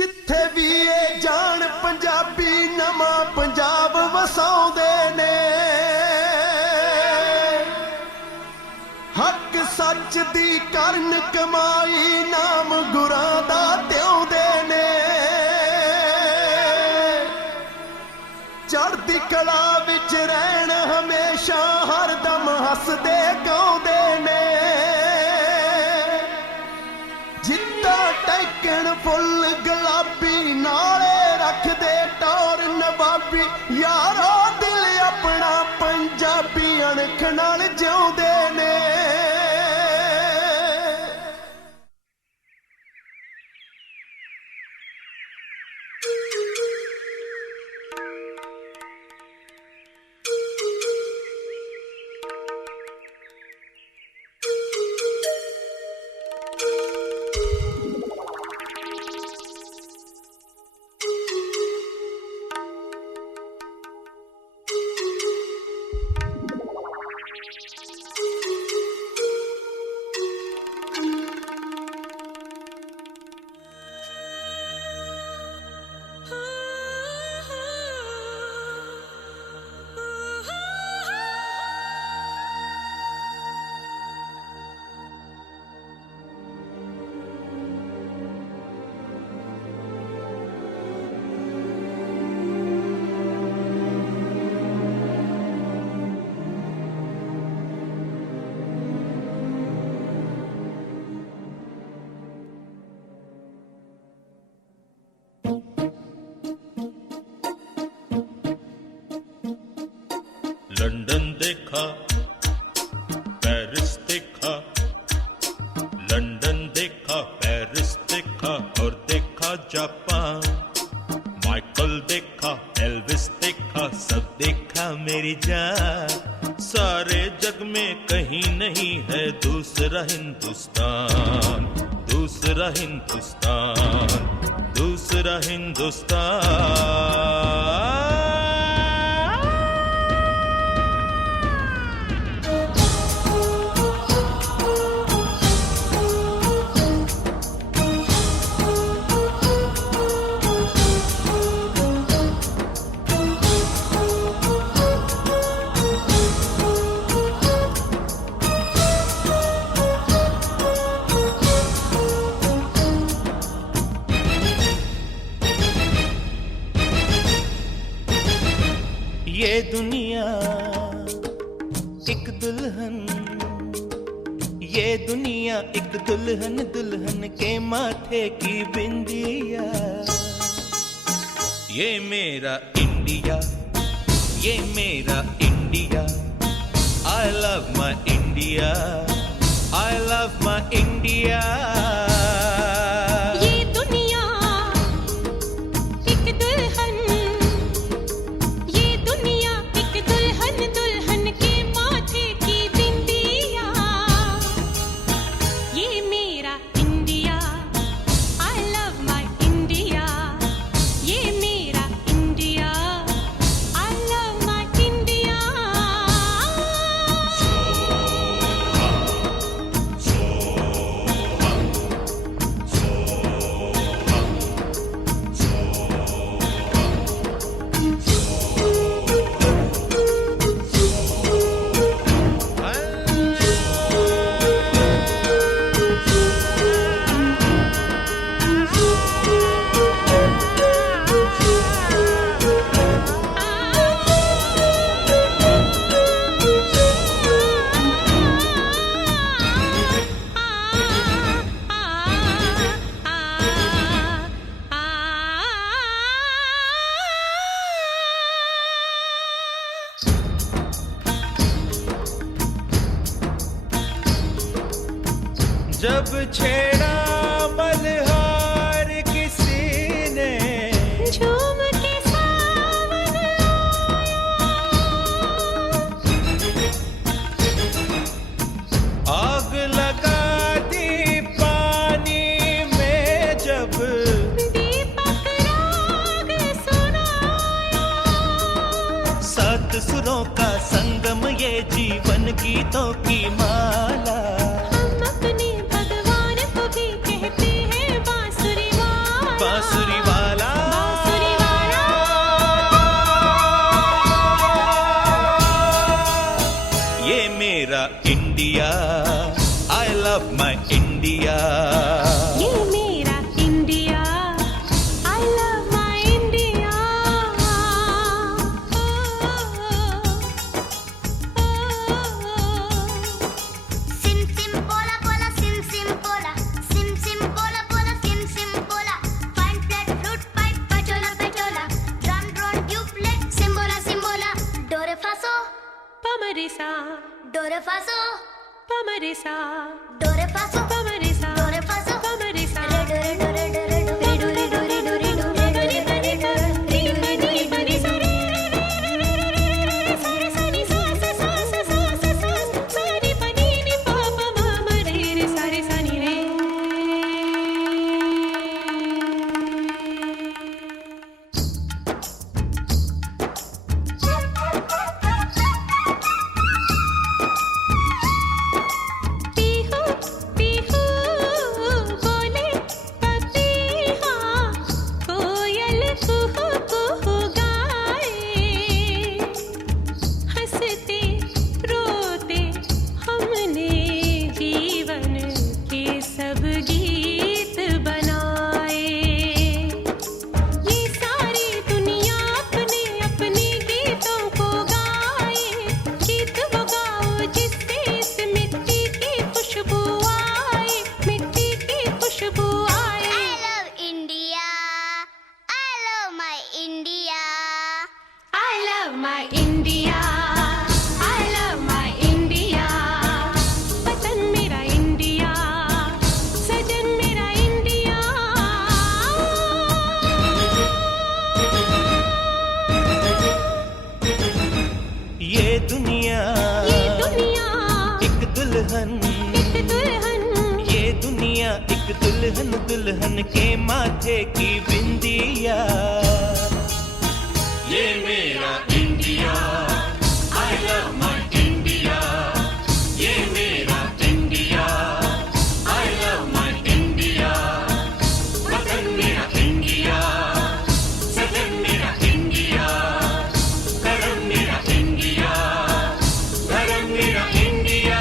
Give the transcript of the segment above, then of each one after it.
जिथे भी ये जान पंजाबी नवा पंजाब वसाउंदे ने हक सच दी करन कमाई नाम गुरां दा त्योंदे ने चढ़दी कला विच रहन हमेशा हरदम हसदे गाउंदे ने जिद्दा टैकन फुल गुलाबी नाले रखदे टौर नवाबी यारो दिल अपना पंजाबी अणख नाल जिउंदे ने लंदन देखा, पेरिस देखा, लंदन देखा, पेरिस देखा और देखा जापान। माइकल देखा, एल्विस देखा, सब देखा मेरी जान। सारे जग में कहीं नहीं है दूसरा हिंदुस्तान, दूसरा हिंदुस्तान, दूसरा हिंदुस्तान। ये दुनिया एक दुल्हन, ये दुनिया एक दुल्हन, दुल्हन के माथे की बिंदिया। ये मेरा इंडिया, ये मेरा India. I love my India, I love my India। जब छेड़ा मल्हार किसी ने झूम के सावन आग लगा दी पानी में, जब दीपक राग सुनाया। सात सुरों का संगम, ये जीवन गीतों की माला। हम अपने भगवान को भी कहते हैं बांसुरी वाला। बांसुरी वाला बांसुरी वाला ये मेरा India I love my India ये मेरा India I love my India Sim sim bola bola sim sim bola sim sim bola bola sim sim bola fine flat flute pipe pachola pachola drum drone tubeless simbola simbola do re fa so Pamarisa do re fa so Pamarisa do re fa so Pamarisa do re fa so Pamarisa re do re do re do re do re do re do re do re do re do re do re do re Pihu Pihu बोले पपीहा कोयल कुहू कुहू गाए हंसते रोते हमने जीवन के सब गीत बनाए ये सारी दुनिया अपने अपने गीतों को गाए गीत वो गाओ जिससे इस मिट्टी की खुशबू आए मिट्टी की खुशबू आए I love India I love my India I love my India I love my India वतन मेरा इंडिया सजन मेरा इंडिया ये दुनिया एक दुल्हन ये दुनिया एक दुल्हन दुल्हन के माथे की बिंदिया ये मेरा India I love my India ये मेरा India I love my India वतन मेरा इंडिया सजन मेरा इंडिया करम मेरा इंडिया धर्म मेरा इंडिया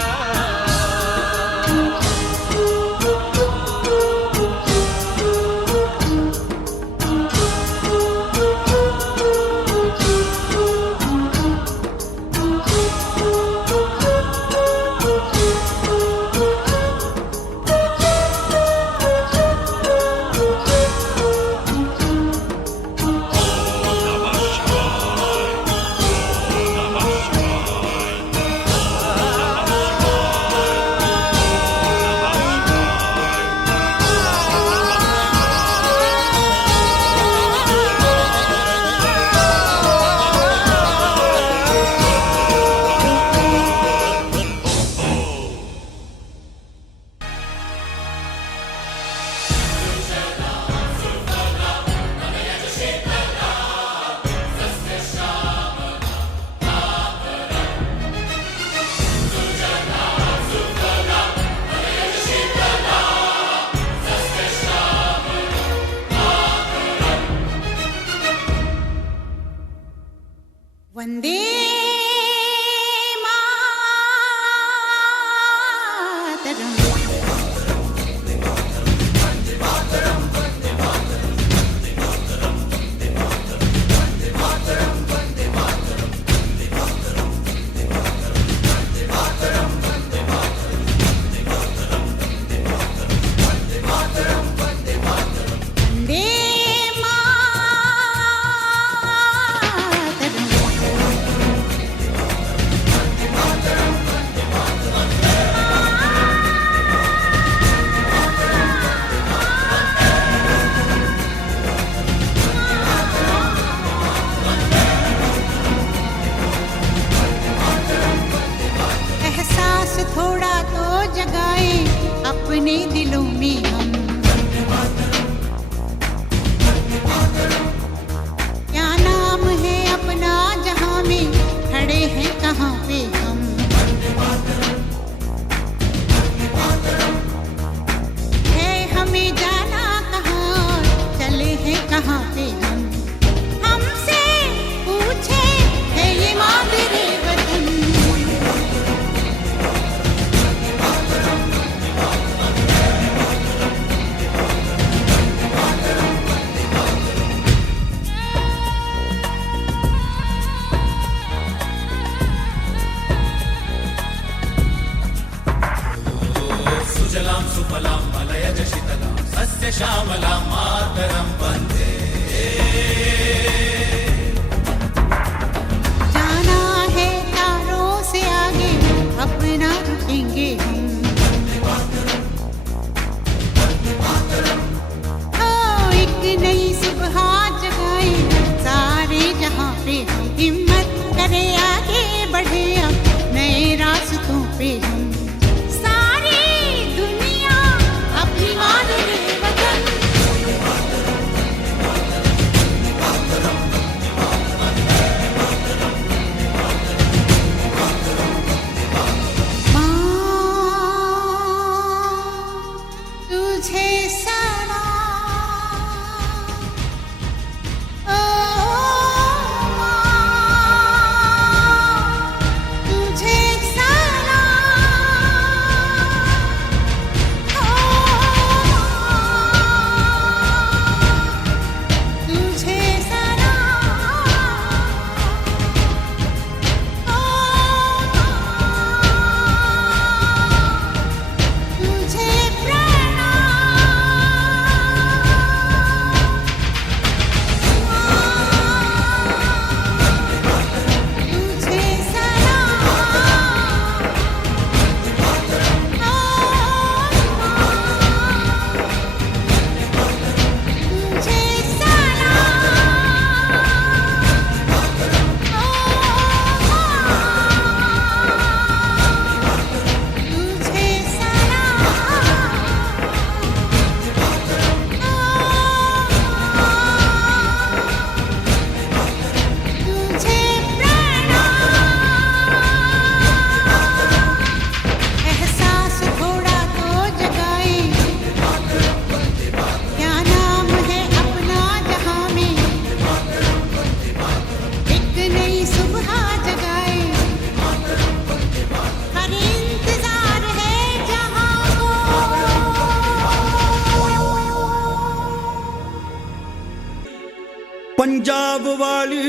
वंदे मातरम वंदे एहसास थोड़ा तो जगाए अपने दिलों में हम क्या नाम है अपना जहां में खड़े हैं कहाँ पे हम है हमें जाना कहाँ चले जहाँ पे हम हमसे पूछे है ये मादरे वतन। सुजलां सुफलां मलयज शीतलां सस्य श्यामलां मातरं वन्दे। जाना है तारों से आगे अपना रुकेंगे हम। ओ एक नई सुबह जगाए सारे जहाँ पे हम। हिम्मत करे आगे बढ़े अब नए रास्तों पे हम। सारी दुनिया अपनी मादरे वतन। तुझे सलाम ओ तुझे सलाम ओ तुझे सलाम तुझे तुझे एहसास थोड़ा तो जगाए क्या नाम है अपना जहाँ में। एक नई सुबह जगाए हर इंतजार है जहाँ को। पंजाब वाली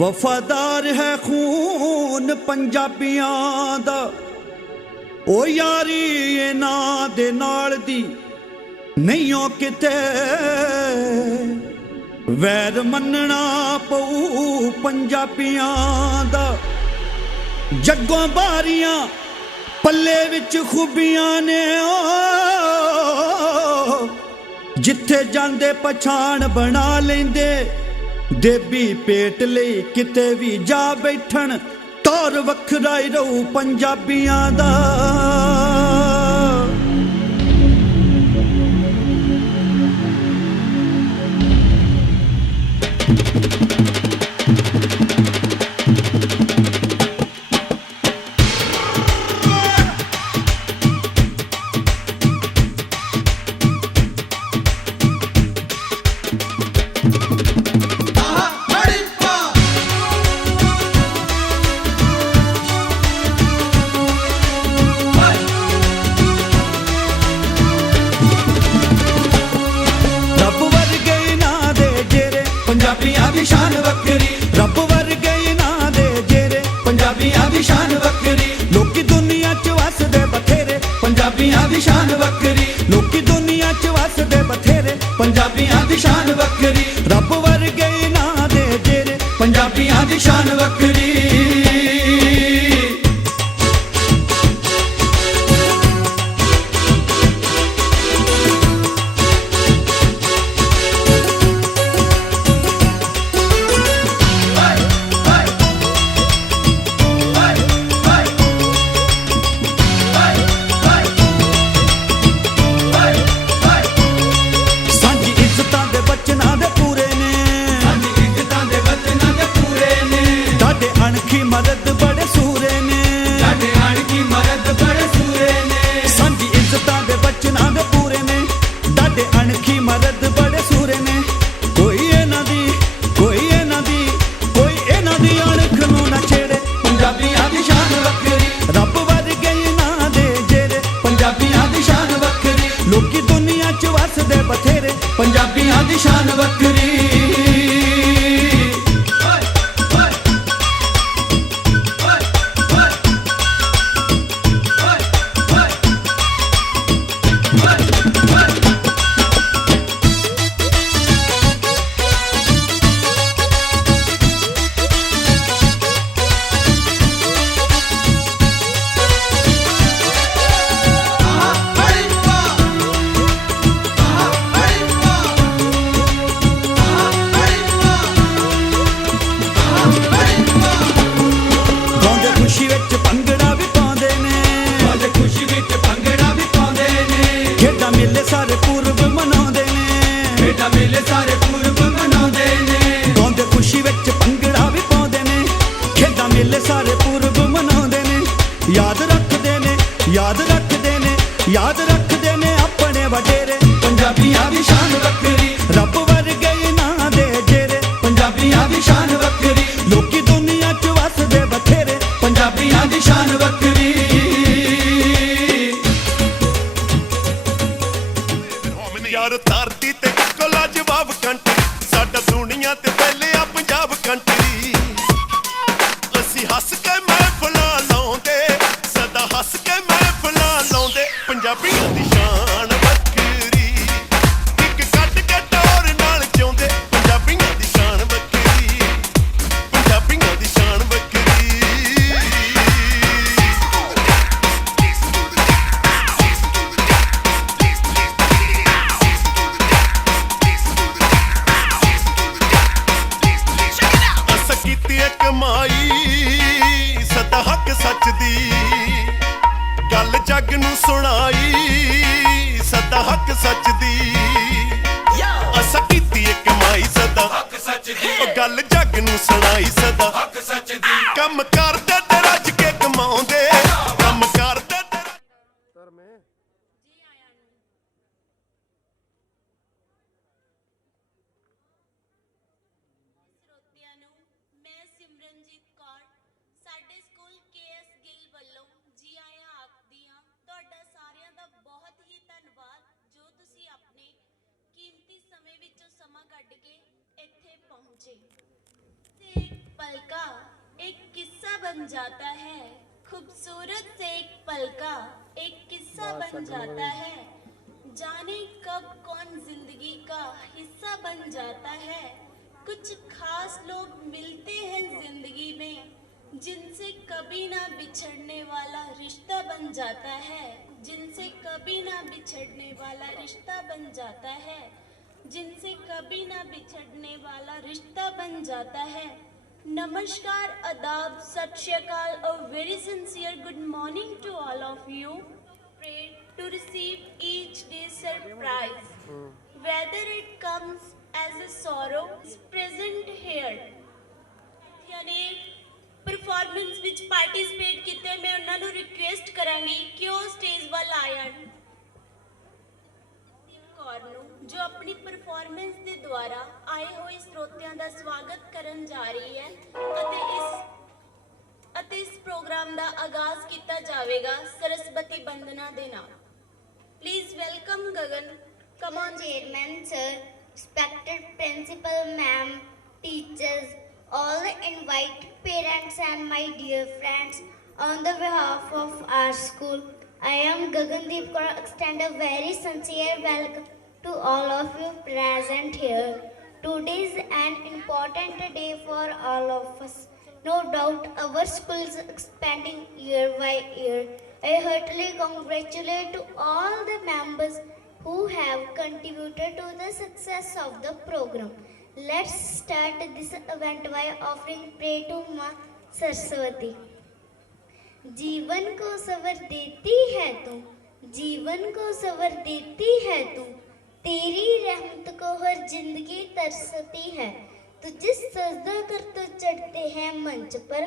वफादार है खून पंजाबियां दा। ओ यारी इन्हां दे नाल दी नहीं ओ किते वैर मन्नना पऊ पंजाबियां दा। जग्गों बारियां पल्ले विच खूबियां ने ओ जिथे जांदे पछाण बना लेंदे। देवी पेट लई किते भी जा बैठन तौर वखरा ही रहू पंजाबियां दा। पंजाबियां दी शान वक्री, रब वर्गे इन्हां दे जेरे पंजाबियां दी शान वक्री, लोकी दुनिया च वसदे बथेरे। पंजाबियां दी शान वक्री, लोकी दुनिया च वसदे बथेरे। पंजाबियां दी शान वक्री, रब वर्गे इन्हां दे जेरे पंजाबियां दी शान वक्री। ਸਾਡੇ ਅਣਖੀ ਮਰਦ ਬੜੇ ਸੂਰੇ ਨੇ ਕੋਈ ਇਹਨਾਂ ਦੀ ਕੋਈ ਇਹਨਾਂ ਦੀ ਕੋਈ ਇਹਨਾਂ ਦੀ ਅਣਖ ਨੂੰ ਨਾ ਛੇੜੇ ਪੰਜਾਬੀਆਂ ਦੀ ਸ਼ਾਨ ਵੱਖਰੀ ਰੱਬ ਵਰਗੇ ਨਾ ਦੇ ਜਿਹੜੇ ਪੰਜਾਬੀਆਂ ਦੀ ਸ਼ਾਨ ਵੱਖਰੀ ਲੋਕੀ ਦੁਨੀਆ 'ਚ ਵਸਦੇ ਬਥੇਰੇ ਪੰਜਾਬੀਆਂ ਦੀ ਸ਼ਾਨ ਵੱਖਰੀ ਗਾਉਂਦੇ ਖੁਸ਼ੀ ਵਿੱਚ ਭੰਗੜਾ ਵੀ ਪਾਉਂਦੇ ਨੇ ਅੱਜ ਖੁਸ਼ੀ ਵਿੱਚ ਭੰਗੜਾ ਵੀ ਪਾਉਂਦੇ ਨੇ ਖੇਡਾਂ ਮੇਲੇ ਸਾਰੇ ਪੁਰਬ ਮਨਾਉਂਦੇ ਨੇ ਖੇਡਾਂ ਮੇਲੇ ਸਾਰੇ ਪੁਰਬ ਮਨਾਉਂਦੇ ਨੇ ਗਾਉਂਦੇ ਖੁਸ਼ੀ ਵਿੱਚ ਭੰਗੜਾ ਵੀ ਪਾਉਂਦੇ ਨੇ ਖੇਡਾਂ ਮੇਲੇ ਸਾਰੇ ਪੁਰਬ ਮਨਾਉਂਦੇ ਨੇ ਯਾਦ ਰੱਖਦੇ ਨੇ ਯਾਦ ਰੱਖਦੇ ਨੇ ਯਾਦ ਰੱਖਦੇ ਨੇ ਆਪਣੇ ਵਡੇਰੇ ਪੰਜਾਬੀਆਂ ਦੀ ਸ਼ਾਨ ਵੱਖਰੀ ਰੱਬ ਵਰਗੇ ਨਾ ਦੇ ਜਿਹੜੇ ਪੰਜਾਬੀਆਂ ਦੀ ਸ਼ਾਨ ਵੱਖਰੀ ਲੋਕੀ ਦੁਨੀਆ 'ਚ ਵਸਦੇ ਬਥੇਰੇ ਪੰਜਾਬੀਆਂ ਦੀ ਸ਼ਾਨ ਵੱਖਰੀ ਯਾਰ ਧਰਤੀ ਤੇ ਇੱਕੋ ਲਾਜਵਾਬ ਕੰਟਰੀ ਸਾਡਾ ਦੁਨੀਆ ਤੇ ਪਹਿਲੇ ਆ ਪੰਜਾਬ ਕੰਟਰੀ ਅਸੀਂ ਹੱਸ ਕੇ ਮਹਿਫਲਾਂ ਲਾਉਂਦੇ ਸਦਾ ਹੱਸ ਕੇ ਮਹਿਫਲਾਂ ਲਾਉਂਦੇ ਪੰਜਾਬੀਆਂ ਦੀ ਸ਼ਾਨ ਵੱਖਰੀ ਇੱਕ ਕੱਢ ਕੇ ਟੋਰ ਨਾਲ ਜਿਉਂਦੇ ਪੰਜਾਬੀਆਂ ਦੀ ਸ਼ਾਨ ਵੱਖਰੀ ਪੰਜਾਬੀਆਂ ਦੀ ਸ਼ਾਨ ਵੱਖਰੀ ਅਸਾਂ ਕੀਤੀ ਏ ਕਮਾਈ ਸਦਾ ਹੱਕ ਸੱਚ ਦੀ ਗੱਲ ਜੱਗ ਨੂੰ ਸੁਣਾਈ ਸਦਾ ਹੱਕ ਸੱਚ ਦੀ ਅਸਾਂ ਕੀਤੀ ਏ ਕਮਾਈ ਸਦਾ ਹੱਕ ਸੱਚ ਦੀ ਉਹ ਗੱਲ ਜੱਗ ਨੂੰ ਸੁਣਾਈ ਸਦਾ ਹੱਕ ਸੱਚ ਦੀ ਕੰਮ ਕਰਦੇ ਤੇ ਰੱਜ ਕੇ ਕਮਾਉਂਦੇ ਕੰਮ ਕਰਦੇ ਤੇ ਸਰੋਤਿਆਂ ਨੂੰ ਮੈਂ ਸਿਮਰਨਜੀਤ ਕੌਰ ਸਾਡੇ ਸਕੂਲ ਕੇਐਸ ਗਿੱਲ ਵੱਲੋਂ ਜੀ ਆਇਆਂ ਆਖਦੀ ਹਾਂ ਤੁਹਾਡਾ ਸਾਰਿਆਂ ਦਾ ਬਹੁਤ ਹੀ ਧੰਨਵਾਦ ਜੋ ਤੁਸੀਂ ਆਪਣੇ ਕੀਮਤੀ ਸਮੇਂ ਵਿੱਚੋਂ ਸਮਾਂ ਕੱਢ ਕੇ ਇੱਥੇ पहुंचे। से एक पल का एक किस्सा बन जाता है, खूबसूरत से एक पल का एक किस्सा बन जाता है, जाने कब कौन जिंदगी का हिस्सा बन जाता है। कुछ खास लोग मिलते हैं जिंदगी में जिनसे कभी ना बिछड़ने वाला रिश्ता बन जाता है, जिनसे कभी ना बिछड़ने वाला रिश्ता बन जाता है, जिनसे कभी ना बिछड़ने वाला रिश्ता बन जाता है। नमस्कार, आदाब, सत श्री अकाल, a very sincere good morning to all of you. Pray to receive each day surprise, whether it comes as a sorrow is present here. यानी परफॉर्मेंस विच पार्टिसिपेट किते मैं उन्हां नूं रिक्वेस्ट करांगी कि वो स्टेज वाल आ जाण। कौर नूं जो अपनी परफॉर्मेंस के द्वारा आए हुए ਸਰੋਤਿਆਂ ਦਾ ਸਵਾਗਤ ਕਰਨ ਜਾ ਰਹੀ ਹੈ ਅਤੇ ਇਸ ਪ੍ਰੋਗਰਾਮ ਦਾ ਆਗਾਜ਼ ਕੀਤਾ ਜਾਵੇਗਾ ਸਰਸਵਤੀ ਬੰਦਨਾ ਦੇ ਨਾਲ। Please welcome Gagan. Come on, Chairman, sir, respected principal, ma'am, teachers, all invite parents and my dear friends. On the behalf of our school, I am Gagandeep Kaur, extend a very sincere welcome to all of you present here. Today is an important day for all of us. No doubt our school is expanding year by year. I heartily congratulate to all the members who have contributed to the success of the program. Let's start this event by offering prayer to Maa Saraswati. जीवन को सवर देती है तू, जीवन को सवर देती है तू, तेरी रहमत को हर जिंदगी तरसती है। तुझे सजदा कर तो चढ़ते हैं मंच पर,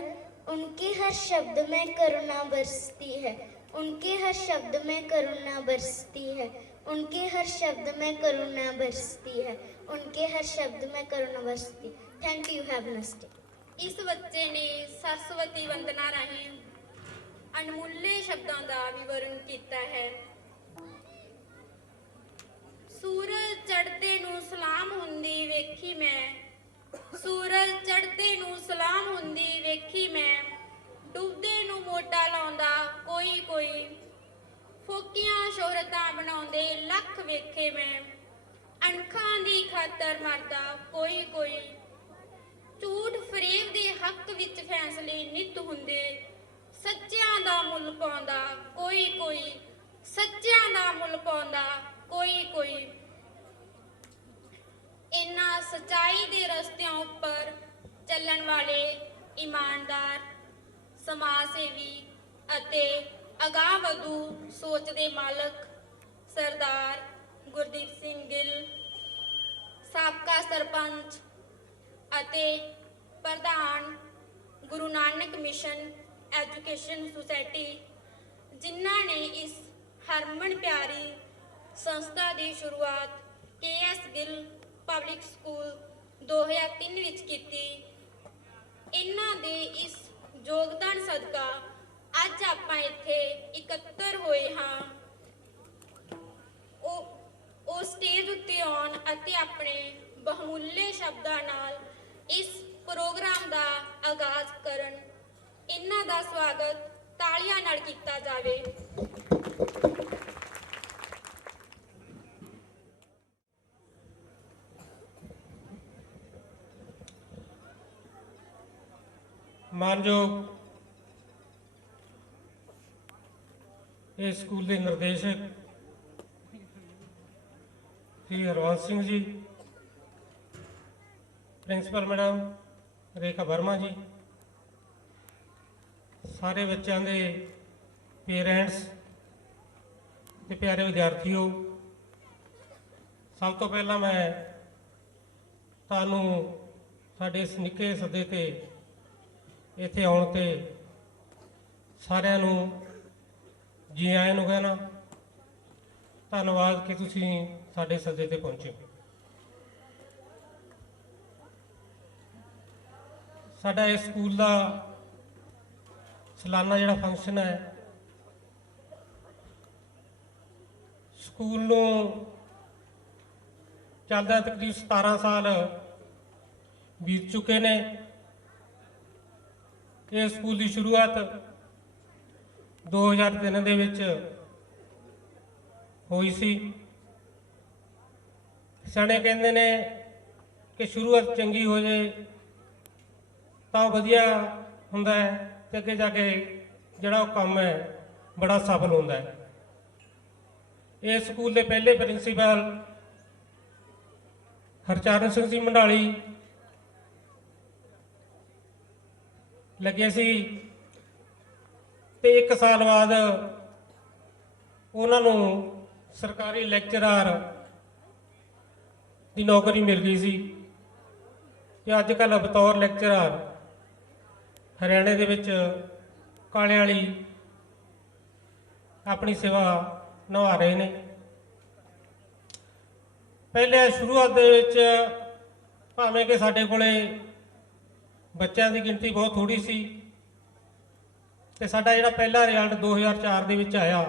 उनके हर शब्द में करुणा बरसती है, उनके हर शब्द में करुणा बरसती है। उनके हर शब्द में करुणा बरसती है, उनके हर शब्द में करुणा बरसती। Thank you, have a nice day. ਇਸ ਬੱਚੇ ਨੇ ਸਰਸਵਤੀ ਵੰਦਨਾ ਰਾਹੀਂ ਅਣਮੁੱਲੇ ਸ਼ਬਦਾਂ ਦਾ ਵਿਵਰਣ ਕੀਤਾ ਹੈ। ਸੂਰਜ ਚੜ੍ਹਦੇ ਨੂੰ ਸਲਾਮ ਹੁੰਦੀ ਵੇਖੀ ਮੈਂ, ਸੂਰਜ ਚੜ੍ਹਦੇ ਨੂੰ ਸਲਾਮ ਹੁੰਦੀ ਵੇਖੀ ਮੈਂ, ਡੁੱਬਦੇ ਨੂੰ ਮੋਢਾ ਲਾਉਂਦਾ ਕੋਈ ਕੋਈ, ਫੋਕੀਆਂ ਸ਼ੋਹਰਤਾਂ ਬਣਾਉਂਦੇ ਲੱਖ ਵੇਖੇ ਮੈਂ, ਅਣਖਾਂ ਦੀ ਖਾਤਰ ਮਰਦਾ ਕੋਈ ਕੋਈ, ਝੂਠ ਫਰੇਬ ਦੇ ਹੱਕ ਵਿੱਚ ਫੈਸਲੇ ਨਿੱਤ ਹੁੰਦੇ, ਸੱਚਿਆਂ ਦਾ ਮੁੱਲ ਪਾਉਂਦਾ ਕੋਈ ਕੋਈ, ਸੱਚਿਆਂ ਦਾ ਮੁੱਲ ਪਾਉਂਦਾ ਕੋਈ ਕੋਈ। ਇਨ੍ਹਾਂ ਸੱਚਾਈ ਦੇ ਰਸਤਿਆਂ ਉੱਪਰ ਚੱਲਣ ਵਾਲੇ ਇਮਾਨਦਾਰ, ਸਮਾਜ ਸੇਵੀ ਅਤੇ ਅਗਾਂਹ ਵਧੂ ਸੋਚ ਦੇ ਮਾਲਕ ਸਰਦਾਰ ਗੁਰਦੀਪ ਸਿੰਘ ਗਿੱਲ, ਸਾਬਕਾ ਸਰਪੰਚ ਅਤੇ ਪ੍ਰਧਾਨ Guru Nanak mission education society, ਜਿਨ੍ਹਾਂ ਨੇ ਇਸ ਹਰਮਨ ਪਿਆਰੀ ਸੰਸਥਾ ਦੀ ਸ਼ੁਰੂਆਤ KS ਗਿੱਲ ਪਬਲਿਕ ਸਕੂਲ 2003 ਵਿੱਚ ਕੀਤੀ। ਇਹਨਾਂ ਦੇ ਇਸ ਯੋਗਦਾਨ ਸਦਕਾ ਅੱਜ ਆਪਾਂ ਇੱਥੇ ਇਕੱਤਰ ਹੋਏ ਹਾਂ। ਉਹ ਸਟੇਜ ਉੱਤੇ ਆਉਣ ਅਤੇ ਆਪਣੇ ਬਹੁਮੁੱਲੇ ਸ਼ਬਦਾਂ ਨਾਲ ਇਸ ਪ੍ਰੋਗਰਾਮ ਦਾ ਆਗਾਜ਼ ਕਰਨ। ਇਹਨਾਂ ਦਾ ਸਵਾਗਤ ਤਾਲੀਆਂ ਨਾਲ ਕੀਤਾ ਜਾਵੇ। ਮਾਨਯੋਗ ਇਸ ਸਕੂਲ ਦੇ ਨਿਰਦੇਸ਼ਕ ਸ੍ਰੀ ਹਰਵੰਸ ਸਿੰਘ ਜੀ, ਪ੍ਰਿੰਸੀਪਲ ਮੈਡਮ ਰੇਖਾ ਵਰਮਾ ਜੀ, ਸਾਰੇ ਬੱਚਿਆਂ ਦੇ ਪੇਰੈਂਟਸ ਤੇ ਪਿਆਰੇ ਵਿਦਿਆਰਥੀਓ, ਸਭ ਤੋਂ ਪਹਿਲਾਂ ਮੈਂ ਤੁਹਾਨੂੰ ਸਾਡੇ ਇਸ ਨਿੱਕੇ ਸੱਦੇ ਤੇ ਇੱਥੇ ਆਉਣ ਤੇ ਸਾਰਿਆਂ ਨੂੰ ਜੀ ਆਇਆਂ ਨੂੰ ਕਹਿਣਾ। ਧੰਨਵਾਦ ਕਿ ਤੁਸੀਂ ਸਾਡੇ ਸੱਦੇ ਤੇ ਪਹੁੰਚੇ। ਸਾਡਾ ਇਸ ਸਕੂਲ ਦਾ ਸਾਲਾਨਾ ਜਿਹੜਾ ਫੰਕਸ਼ਨ ਹੈ, ਸਕੂਲ ਨੂੰ ਚੱਲਦਾ ਤਕਰੀਬਨ 17 ਸਾਲ ਬੀਤ ਚੁੱਕੇ ਨੇ। ਇਹ ਸਕੂਲ ਦੀ ਸ਼ੁਰੂਆਤ 2003 ਦੇ ਵਿੱਚ ਹੋਈ ਸੀ। ਸਿਆਣੇ ਕਹਿੰਦੇ ਨੇ ਕਿ ਸ਼ੁਰੂਆਤ ਚੰਗੀ ਹੋ ਜਾਏ ਤਾਂ ਵਧੀਆ ਹੁੰਦਾ ਹੈ ਤੇ ਅੱਗੇ ਜਾ ਕੇ ਜਿਹੜਾ ਉਹ ਕੰਮ ਹੈ ਬੜਾ ਸਫਲ ਹੁੰਦਾ ਹੈ। ਇਹ ਸਕੂਲ ਦੇ ਪਹਿਲੇ ਪ੍ਰਿੰਸੀਪਲ ਹਰਚਰਨ ਸਿੰਘ ਜੀ ਮੰਡਾਲੀ ਲੱਗੇ ਸੀ ਤੇ 1 ਸਾਲ ਬਾਅਦ ਉਹਨਾਂ ਨੂੰ ਸਰਕਾਰੀ ਲੈਕਚਰਰ ਦੀ ਨੌਕਰੀ ਮਿਲ ਗਈ ਸੀ ਤੇ ਅੱਜ ਕੱਲ੍ਹ ਬਤੌਰ ਲੈਕਚਰਰ ਹਰਿਆਣੇ ਦੇ ਵਿੱਚ ਕਾਲੇ ਵਾਲੀ ਆਪਣੀ ਸੇਵਾ ਨਿਭਾ ਰਹੇ ਨੇ। ਪਹਿਲੇ ਸ਼ੁਰੂਆਤ ਦੇ ਵਿੱਚ ਭਾਵੇਂ ਕਿ ਸਾਡੇ ਕੋਲੇ ਬੱਚਿਆਂ ਦੀ ਗਿਣਤੀ ਬਹੁਤ ਥੋੜੀ ਸੀ ਤੇ ਸਾਡਾ ਜਿਹੜਾ ਪਹਿਲਾ ਰਿਜ਼ਲਟ 2004 ਦੇ ਵਿੱਚ ਆਇਆ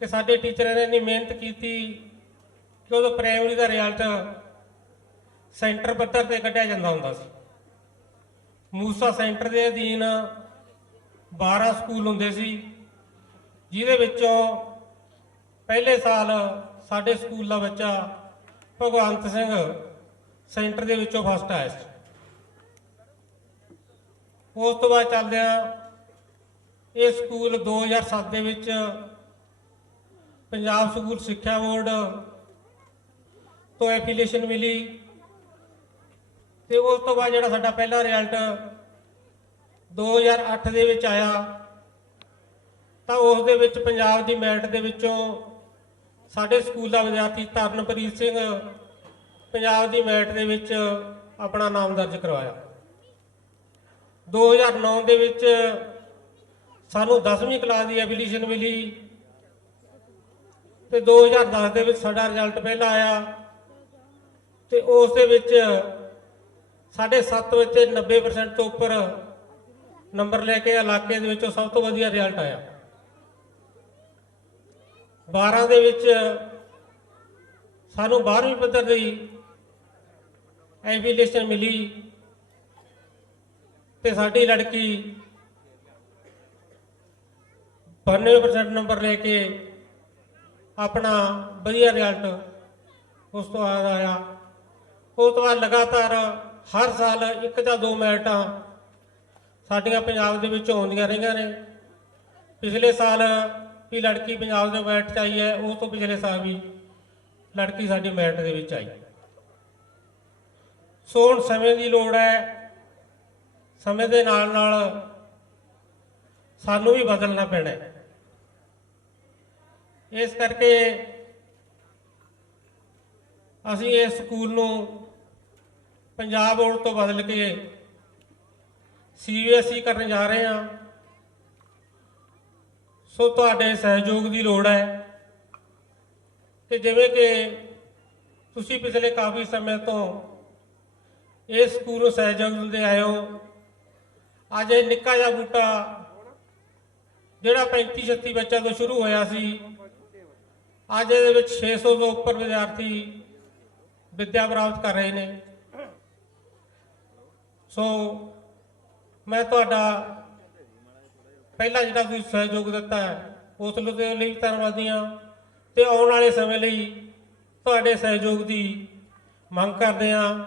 ਕਿ ਸਾਡੇ ਟੀਚਰਾਂ ਨੇ ਇੰਨੀ ਮਿਹਨਤ ਕੀਤੀ ਕਿ ਉਦੋਂ ਪ੍ਰਾਇਮਰੀ ਦਾ ਰਿਜ਼ਲਟ ਸੈਂਟਰ ਪੱਧਰ ਤੇ ਕੱਢਿਆ ਜਾਂਦਾ ਹੁੰਦਾ ਸੀ। ਮੂਸਾ ਸੈਂਟਰ ਦੇ ਅਧੀਨ 12 ਸਕੂਲ ਹੁੰਦੇ ਸੀ, ਜਿਹਦੇ ਵਿੱਚੋਂ ਪਹਿਲੇ ਸਾਲ ਸਾਡੇ ਸਕੂਲ ਦਾ ਬੱਚਾ ਭਗਵੰਤ ਸਿੰਘ ਸੈਂਟਰ ਦੇ ਵਿੱਚੋਂ ਫਸਟ ਆਇਆ ਸੀ। ਉਸ ਤੋਂ ਬਾਅਦ ਚੱਲਦਿਆਂ ਇਹ ਸਕੂਲ 2007 ਦੇ ਵਿੱਚ ਪੰਜਾਬ ਸਕੂਲ ਸਿੱਖਿਆ ਬੋਰਡ ਤੋਂ ਐਫੀਲੀਏਸ਼ਨ ਮਿਲੀ ਤੇ ਉਸ ਤੋਂ ਬਾਅਦ ਜਿਹੜਾ ਸਾਡਾ ਪਹਿਲਾ ਰਿਜ਼ਲਟ 2008 ਦੇ ਵਿੱਚ ਆਇਆ ਤਾਂ ਉਸ ਦੇ ਵਿੱਚ ਪੰਜਾਬ ਦੀ ਮੈਰਿਟ ਦੇ ਵਿੱਚੋਂ ਸਾਡੇ ਸਕੂਲ ਦਾ ਵਿਦਿਆਰਥੀ ਤਰਨਪ੍ਰੀਤ ਸਿੰਘ ਪੰਜਾਬ ਦੀ ਮੈਰਿਟ ਦੇ ਵਿੱਚ ਆਪਣਾ ਨਾਮ ਦਰਜ ਕਰਵਾਇਆ। 2009 ਦੇ ਵਿੱਚ ਸਾਨੂੰ 10ਵੀਂ ਕਲਾਸ ਦੀ ਐਫੀਲੀਏਸ਼ਨ ਮਿਲੀ ਤੇ 2010 ਦੇ ਵਿੱਚ ਸਾਡਾ ਰਿਜ਼ਲਟ ਪਹਿਲਾਂ ਆਇਆ ਤੇ ਉਸ ਦੇ ਵਿੱਚ ਸਾਡੇ 7 ਵਿੱਚ 90% ਤੋਂ ਉੱਪਰ ਨੰਬਰ ਲੈ ਕੇ ਇਲਾਕੇ ਦੇ ਵਿੱਚੋਂ ਸਭ ਤੋਂ ਵਧੀਆ ਰਿਜ਼ਲਟ ਆਇਆ। 12 ਦੇ ਵਿੱਚ ਸਾਨੂੰ 12ਵੀਂ ਪੱਧਰ ਦੀ ਐਫੀਲੀਏਸ਼ਨ ਮਿਲੀ ਤੇ ਸਾਡੀ ਲੜਕੀ 92% ਨੰਬਰ ਲੈ ਕੇ ਆਪਣਾ ਵਧੀਆ ਰਿਜ਼ਲਟ ਉਸ ਤੋਂ ਬਾਅਦ ਆਇਆ। ਉਸ ਤੋਂ ਬਾਅਦ ਲਗਾਤਾਰ ਹਰ ਸਾਲ 1 ਜਾਂ 2 ਮੈਰਿਟਾਂ ਸਾਡੀਆਂ ਪੰਜਾਬ ਦੇ ਵਿੱਚ ਆਉਂਦੀਆਂ ਰਹੀਆਂ ਨੇ। ਪਿਛਲੇ ਸਾਲ ਵੀ ਲੜਕੀ ਪੰਜਾਬ ਦੇ ਮੈਰਿਟ 'ਚ ਆਈ ਹੈ, ਉਸ ਤੋਂ ਪਿਛਲੇ ਸਾਲ ਵੀ ਲੜਕੀ ਸਾਡੀ ਮੈਰਿਟ ਦੇ ਵਿੱਚ ਆਈ। ਸੋ ਹੁਣ ਸਮੇਂ ਦੀ ਲੋੜ ਹੈ, ਸਮੇਂ ਦੇ ਨਾਲ ਨਾਲ ਸਾਨੂੰ ਵੀ ਬਦਲਣਾ ਪੈਣਾ ਹੈ। ਇਸ ਕਰਕੇ ਅਸੀਂ ਇਸ ਸਕੂਲ ਨੂੰ ਪੰਜਾਬ ਬੋਰਡ ਤੋਂ ਬਦਲ ਕੇ CBSE ਕਰਨ ਜਾ ਰਹੇ ਹਾਂ। ਸੋ ਤੁਹਾਡੇ ਸਹਿਯੋਗ ਦੀ ਲੋੜ ਹੈ ਕਿ ਜਿਵੇਂ ਕਿ ਤੁਸੀਂ ਪਿਛਲੇ ਕਾਫੀ ਸਮੇਂ ਤੋਂ ਇਸ ਸਕੂਲ ਨੂੰ ਸਹਿਯੋਗ ਦਿੰਦੇ ਆਏ ਹੋ। ਅੱਜ ਇਹ ਨਿੱਕਾ ਜਿਹਾ ਬੂਟਾ ਜਿਹੜਾ 35-36 ਬੱਚਿਆਂ ਤੋਂ ਸ਼ੁਰੂ ਹੋਇਆ ਸੀ, ਅੱਜ ਇਹਦੇ ਵਿੱਚ 600 ਤੋਂ ਉੱਪਰ ਵਿਦਿਆਰਥੀ ਵਿੱਦਿਆ ਪ੍ਰਾਪਤ ਕਰ ਰਹੇ ਨੇ। ਸੋ ਮੈਂ ਤੁਹਾਡਾ ਪਹਿਲਾਂ ਜਿਹੜਾ ਤੁਸੀਂ ਸਹਿਯੋਗ ਦਿੱਤਾ ਹੈ ਉਸ ਲਈ ਵੀ ਧੰਨਵਾਦੀ ਹਾਂ ਤੇ ਆਉਣ ਵਾਲੇ ਸਮੇਂ ਲਈ ਤੁਹਾਡੇ ਸਹਿਯੋਗ ਦੀ ਮੰਗ ਕਰਦੇ ਹਾਂ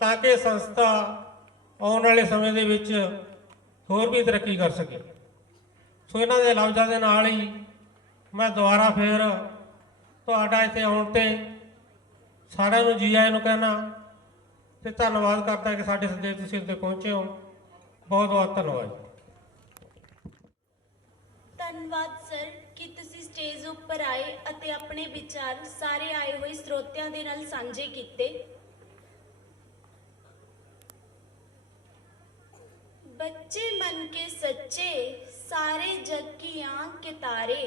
ਤਾਂ ਕਿ ਸੰਸਥਾ ਆਉਣ ਵਾਲੇ ਸਮੇਂ ਦੇ ਵਿੱਚ ਹੋਰ ਵੀ ਤਰੱਕੀ ਕਰ ਸਕੇ। ਸੋ ਇਹਨਾਂ ਦੇ ਲਫ਼ਜ਼ਾਂ ਦੇ ਨਾਲ ਹੀ ਮੈਂ ਦੁਬਾਰਾ ਫਿਰ ਤੁਹਾਡਾ ਇੱਥੇ ਆਉਣ ਤੇ ਸਾਰਿਆਂ ਨੂੰ ਜੀ ਆਇਆਂ ਨੂੰ ਕਹਿਣਾ ਤੇ ਧੰਨਵਾਦ ਕਰਦਾ ਕਿ ਸਾਡੇ ਸੱਦੇ ਤੁਸੀਂ ਇੱਥੇ ਪਹੁੰਚੇ ਹੋ। ਬਹੁਤ ਬਹੁਤ ਧੰਨਵਾਦ। ਧੰਨਵਾਦ ਸਰ ਕਿ ਤੁਸੀਂ ਸਟੇਜ ਉੱਪਰ ਆਏ ਅਤੇ ਆਪਣੇ ਵਿਚਾਰ ਸਾਰੇ ਆਏ ਹੋਏ ਸਰੋਤਿਆਂ ਦੇ ਨਾਲ ਸਾਂਝੇ ਕੀਤੇ। बच्चे मन के सच्चे सारे जग की आँख के तारे,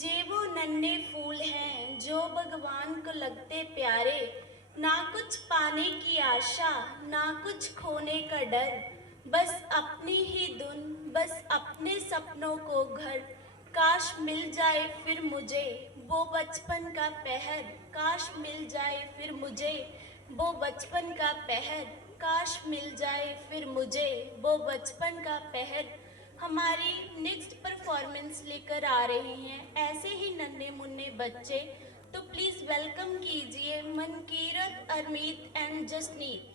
जे वो नन्हे फूल हैं जो भगवान को लगते प्यारे। ना कुछ पाने की आशा ना कुछ खोने का डर, बस अपनी ही धुन बस अपने सपनों को घर। काश मिल जाए फिर मुझे वो बचपन का पहर, काश मिल जाए फिर मुझे वो बचपन का पहर, काश मिल जाए फिर मुझे वो बचपन का पहर। हमारी नेक्स्ट परफॉर्मेंस लेकर आ रहे हैं ऐसे ही नन्हे मुन्ने बच्चे, तो प्लीज़ वेलकम कीजिए Mankirat, Armeet and Jasneet.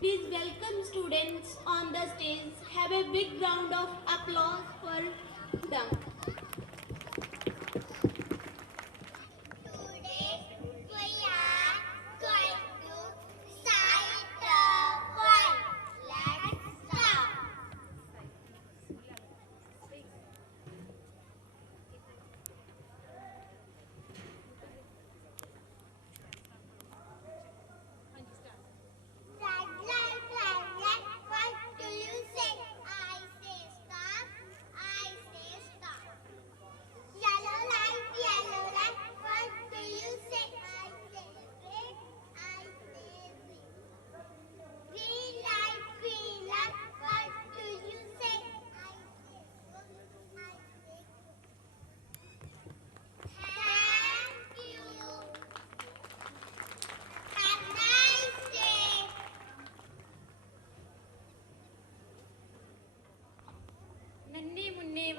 Please welcome students on the stage. Have a big round of applause for them. Today we are going to cite the world. Let's start.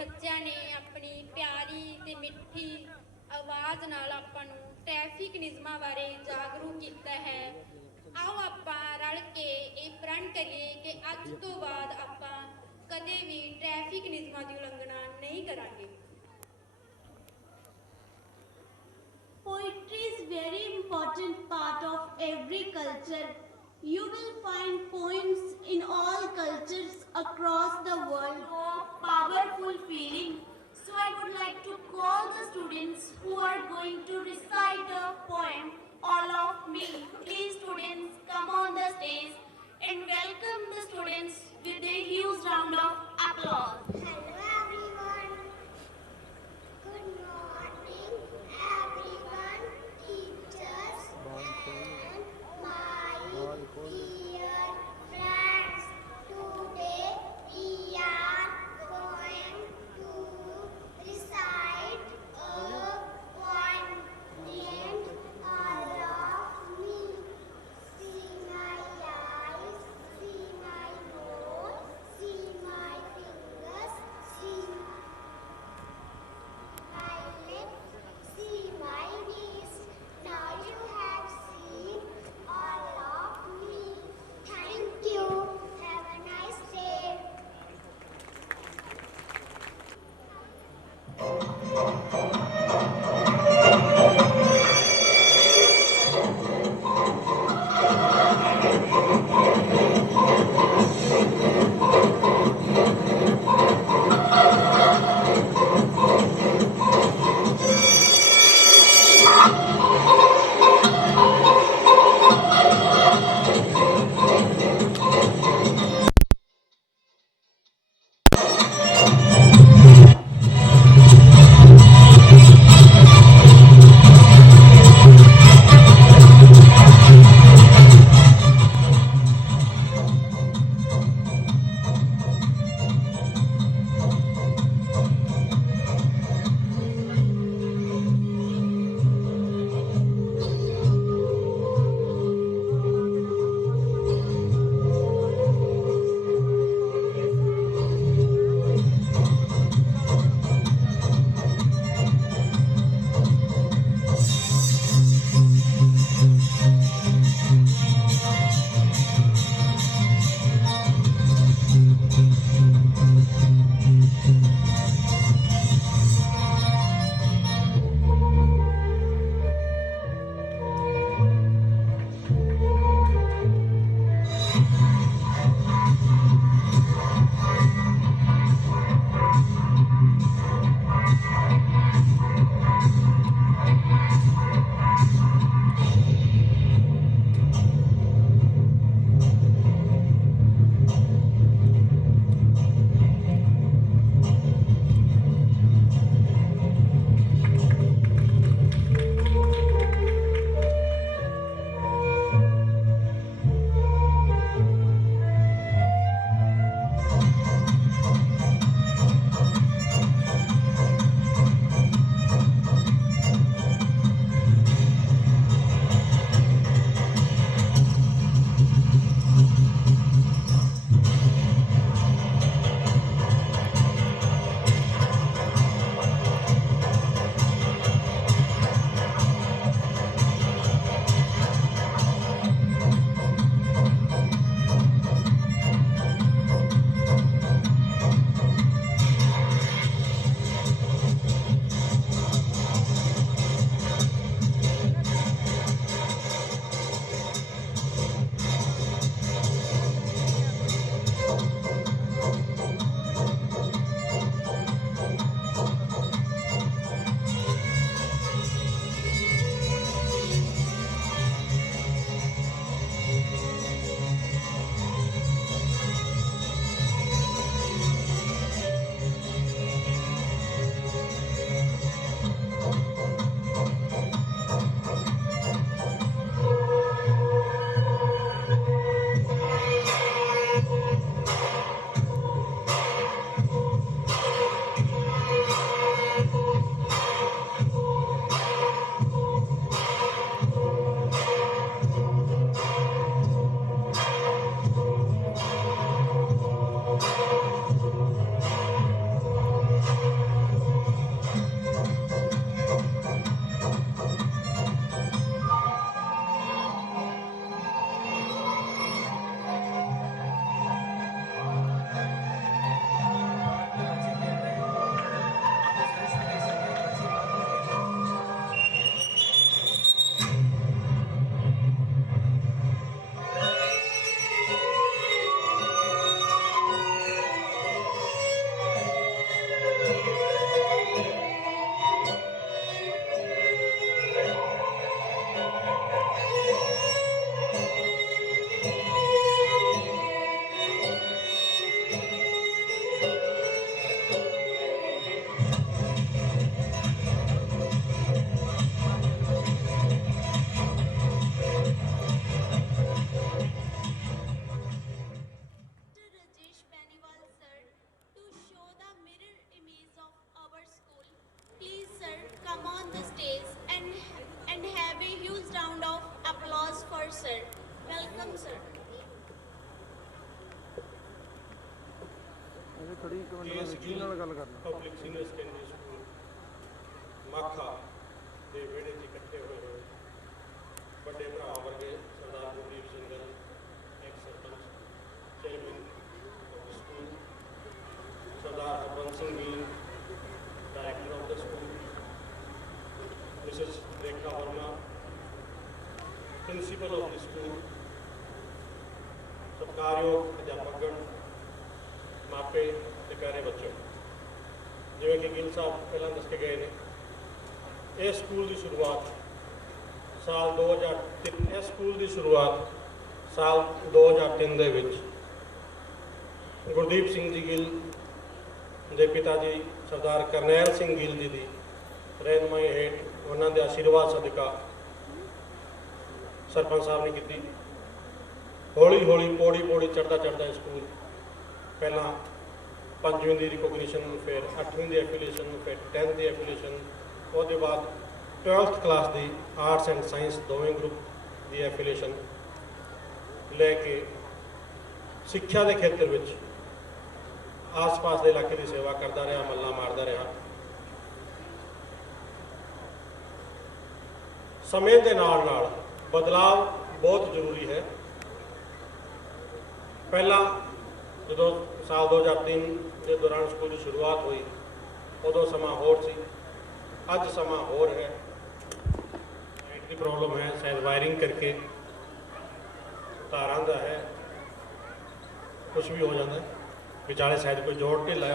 ਬੱਚਿਆਂ ਨੇ ਆਪਣੀ ਪਿਆਰੀ ਤੇ ਮਿੱਠੀ ਆਵਾਜ਼ ਨਾਲ ਆਪਾਂ ਨੂੰ ਟ੍ਰੈਫਿਕ ਨਿਯਮਾਂ ਬਾਰੇ ਜਾਗਰੂਕ ਕੀਤਾ ਹੈ। ਆਓ ਆਪਾਂ ਰਲ ਕੇ ਇਹ ਪ੍ਰਣ ਕਰੀਏ ਕਿ ਅੱਜ ਤੋਂ ਬਾਅਦ ਆਪਾਂ ਕਦੇ ਵੀ ਟ੍ਰੈਫਿਕ ਨਿਯਮਾਂ ਦੀ ਉਲੰਘਣਾ ਨਹੀਂ ਕਰਾਂਗੇ। Poetry is very important part of every culture. You will find poems in all cultures across the world. Powerful feeling. So I would like to call the students who are going to recite a poem, all of me. Please students, come on the stage and welcome the students with a huge round of applause. Hello everyone. Good morning everyone, teachers and my dear friends. Today we are going to recite a poem named All of Me. See my public senior secondary school Makha ਦੇ ਵਿਹੜੇ 'ਚ ਇਕੱਠੇ ਹੋਏ ਵੱਡੇ ਭਰਾ ਵਰਗੇ ਸਰਦਾਰ ਗੁਰਦੀਪ ਸਿੰਘ ਗਿੱਲ, ਇੱਕ sarpanch chairman school, Sardar Harbans Singh Gill, director of the school, Mrs Rekha Verma, principal of the school, सत्कारयोग अध्यापकगण, मापे ते प्यारे बच्चों, जिवें कि गिल साहब पहला दस के गए ने, इस स्कूल की शुरुआत साल 2003 इस स्कूल की शुरुआत साल 2003 ਦੇ ਵਿੱਚ ਗੁਰਦੀਪ ਸਿੰਘ ਜੀ ਗਿੱਲ ਦੇ ਪਿਤਾ ਜੀ ਸਰਦਾਰ ਕਰਨੈਲ ਸਿੰਘ ਗਿੱਲ ਜੀ ਦੀ ਰਹਿਨੁਮਾਈ ਹੇਠ ਉਹਨਾਂ ਦੇ ਆਸ਼ੀਰਵਾਦ ਸਦਕਾ ਸਰਪੰਚ ਸਾਹਿਬ ਨੇ ਕੀਤੀ। ਹੌਲੀ ਹੌਲੀ ਪੌੜੀ ਪੌੜੀ ਚੜ੍ਹਦਾ ਚੜ੍ਹਦਾ ਸਕੂਲ ਪਹਿਲਾਂ 5ਵੀਂ ਦੀ ਰਿਕੋਗਨੀਸ਼ਨ, ਫਿਰ 8ਵੀਂ ਦੀ ਐਫੀਲੀਏਸ਼ਨ, ਫਿਰ 10th ਦੀ ਐਫੀਲੀਏਸ਼ਨ, ਉਹਦੇ ਬਾਅਦ 12th class the arts and science ਦੋਵੇਂ ਗਰੁੱਪ ਦੀ ਐਫੀਲੀਏਸ਼ਨ ਲੈ ਕੇ ਸਿੱਖਿਆ ਦੇ ਖੇਤਰ ਵਿੱਚ ਆਸ-ਪਾਸ ਦੇ ਇਲਾਕੇ ਦੀ ਸੇਵਾ ਕਰਦਾ ਰਿਹਾ, ਮੱਲਾ ਮਾਰਦਾ ਰਿਹਾ। ਸਮੇਂ ਦੇ ਨਾਲ ਨਾਲ ਬਦਲਾਵ ਬਹੁਤ ਜ਼ਰੂਰੀ ਹੈ। ਪਹਿਲਾਂ ਜਦੋਂ ਸਾਲ 2003 ਦੇ ਦੌਰਾਨ ਸਕੂਲ ਦੀ ਸ਼ੁਰੂਆਤ ਹੋਈ ਉਦੋਂ ਸਮਾਂ ਹੋਰ ਸੀ, ਅੱਜ ਸਮਾਂ ਹੋਰ ਹੈ। ਲਾਈਟ ਦੀ ਪ੍ਰੋਬਲਮ ਹੈ, ਸ਼ਾਇਦ ਵਾਇਰਿੰਗ ਕਰਕੇ ਤਾਰਾਂ ਦਾ ਹੈ, ਕੁਛ ਵੀ ਹੋ ਜਾਂਦਾ ਹੈ, ਵਿਚਾਲੇ ਸ਼ਾਇਦ ਕੋਈ ਜੋੜ ਢਿੱਲਾ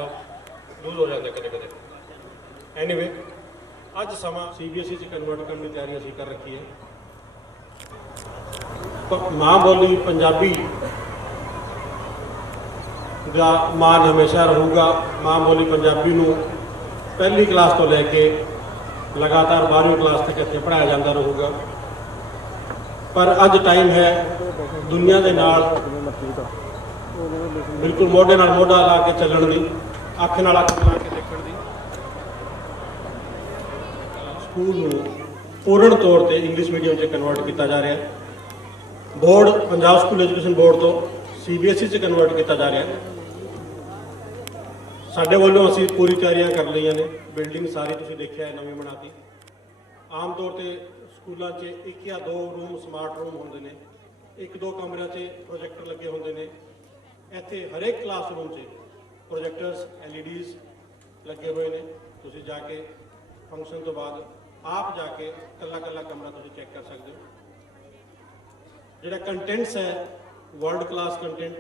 ਲੂਜ਼ ਹੋ ਜਾਂਦਾ ਕਦੇ ਕਦੇ। ਐਨੀਵੇ ਅੱਜ ਸਮਾਂ CBSE 'ਚ ਕਨਵਰਟ ਕਰਨ ਦੀ ਤਿਆਰੀ ਅਸੀਂ ਕਰ ਰੱਖੀ ਹੈ। ਮਾਂ ਬੋਲੀ ਪੰਜਾਬੀ ਦਾ ਮਾਣ ਹਮੇਸ਼ਾ ਰਹੂਗਾ। ਮਾਂ ਬੋਲੀ ਪੰਜਾਬੀ ਨੂੰ ਪਹਿਲੀ ਕਲਾਸ ਤੋਂ ਲੈ ਕੇ ਲਗਾਤਾਰ 12ਵੀਂ ਕਲਾਸ ਤੱਕ ਇੱਥੇ ਪੜ੍ਹਾਇਆ ਜਾਂਦਾ ਰਹੂਗਾ। ਪਰ ਅੱਜ ਟਾਈਮ ਹੈ ਦੁਨੀਆ ਦੇ ਨਾਲ ਬਿਲਕੁਲ ਮੋਢੇ ਨਾਲ ਮੋਢਾ ਲਾ ਕੇ ਚੱਲਣ ਦੀ, ਅੱਖ ਨਾਲ ਅੱਖ ਲਾ ਕੇ ਦੇਖਣ ਦੀ। ਸਕੂਲ ਨੂੰ ਪੂਰਨ ਤੌਰ ਤੇ ਇੰਗਲਿਸ਼ ਮੀਡੀਅਮ 'ਚ ਕਨਵਰਟ ਕੀਤਾ ਜਾ ਰਿਹਾ। Board Punjab school education board ਤੋਂ CBSE 'ਚ ਕਨਵਰਟ ਕੀਤਾ ਜਾ ਰਿਹਾ। ਸਾਡੇ ਵੱਲੋਂ ਅਸੀਂ ਪੂਰੀ ਤਿਆਰੀਆਂ ਕਰ ਲਈਆਂ ਨੇ। ਬਿਲਡਿੰਗ ਸਾਰੀ ਤੁਸੀਂ ਦੇਖਿਆ ਹੈ, ਨਵੀਂ ਬਣਾਤੀ। ਆਮ ਤੌਰ ਤੇ ਸਕੂਲਾਂ 'ਚ 1 ਜਾਂ 2 ਰੂਮ ਸਮਾਰਟ ਰੂਮ ਹੁੰਦੇ ਨੇ, 1-2 ਕਮਰਿਆਂ 'ਚ ਪ੍ਰੋਜੈਕਟਰ ਲੱਗੇ ਹੁੰਦੇ ਨੇ। ਇੱਥੇ ਹਰੇਕ ਕਲਾਸਰੂਮ 'ਚ ਪ੍ਰੋਜੈਕਟਰਸ LEDs ਲੱਗੇ ਹੋਏ ਨੇ। ਤੁਸੀਂ ਜਾ ਕੇ ਫੰਕਸ਼ਨ ਤੋਂ ਬਾਅਦ ਆਪ ਜਾ ਕੇ ਕੱਲਾ ਕਮਰਾ ਤੁਸੀਂ ਚੈੱਕ ਕਰ ਸਕਦੇ ਹੋ। ਜਿਹੜਾ ਕੰਟੈਂਟਸ ਹੈ ਵਰਲਡ ਕਲਾਸ ਕੰਟੈਂਟ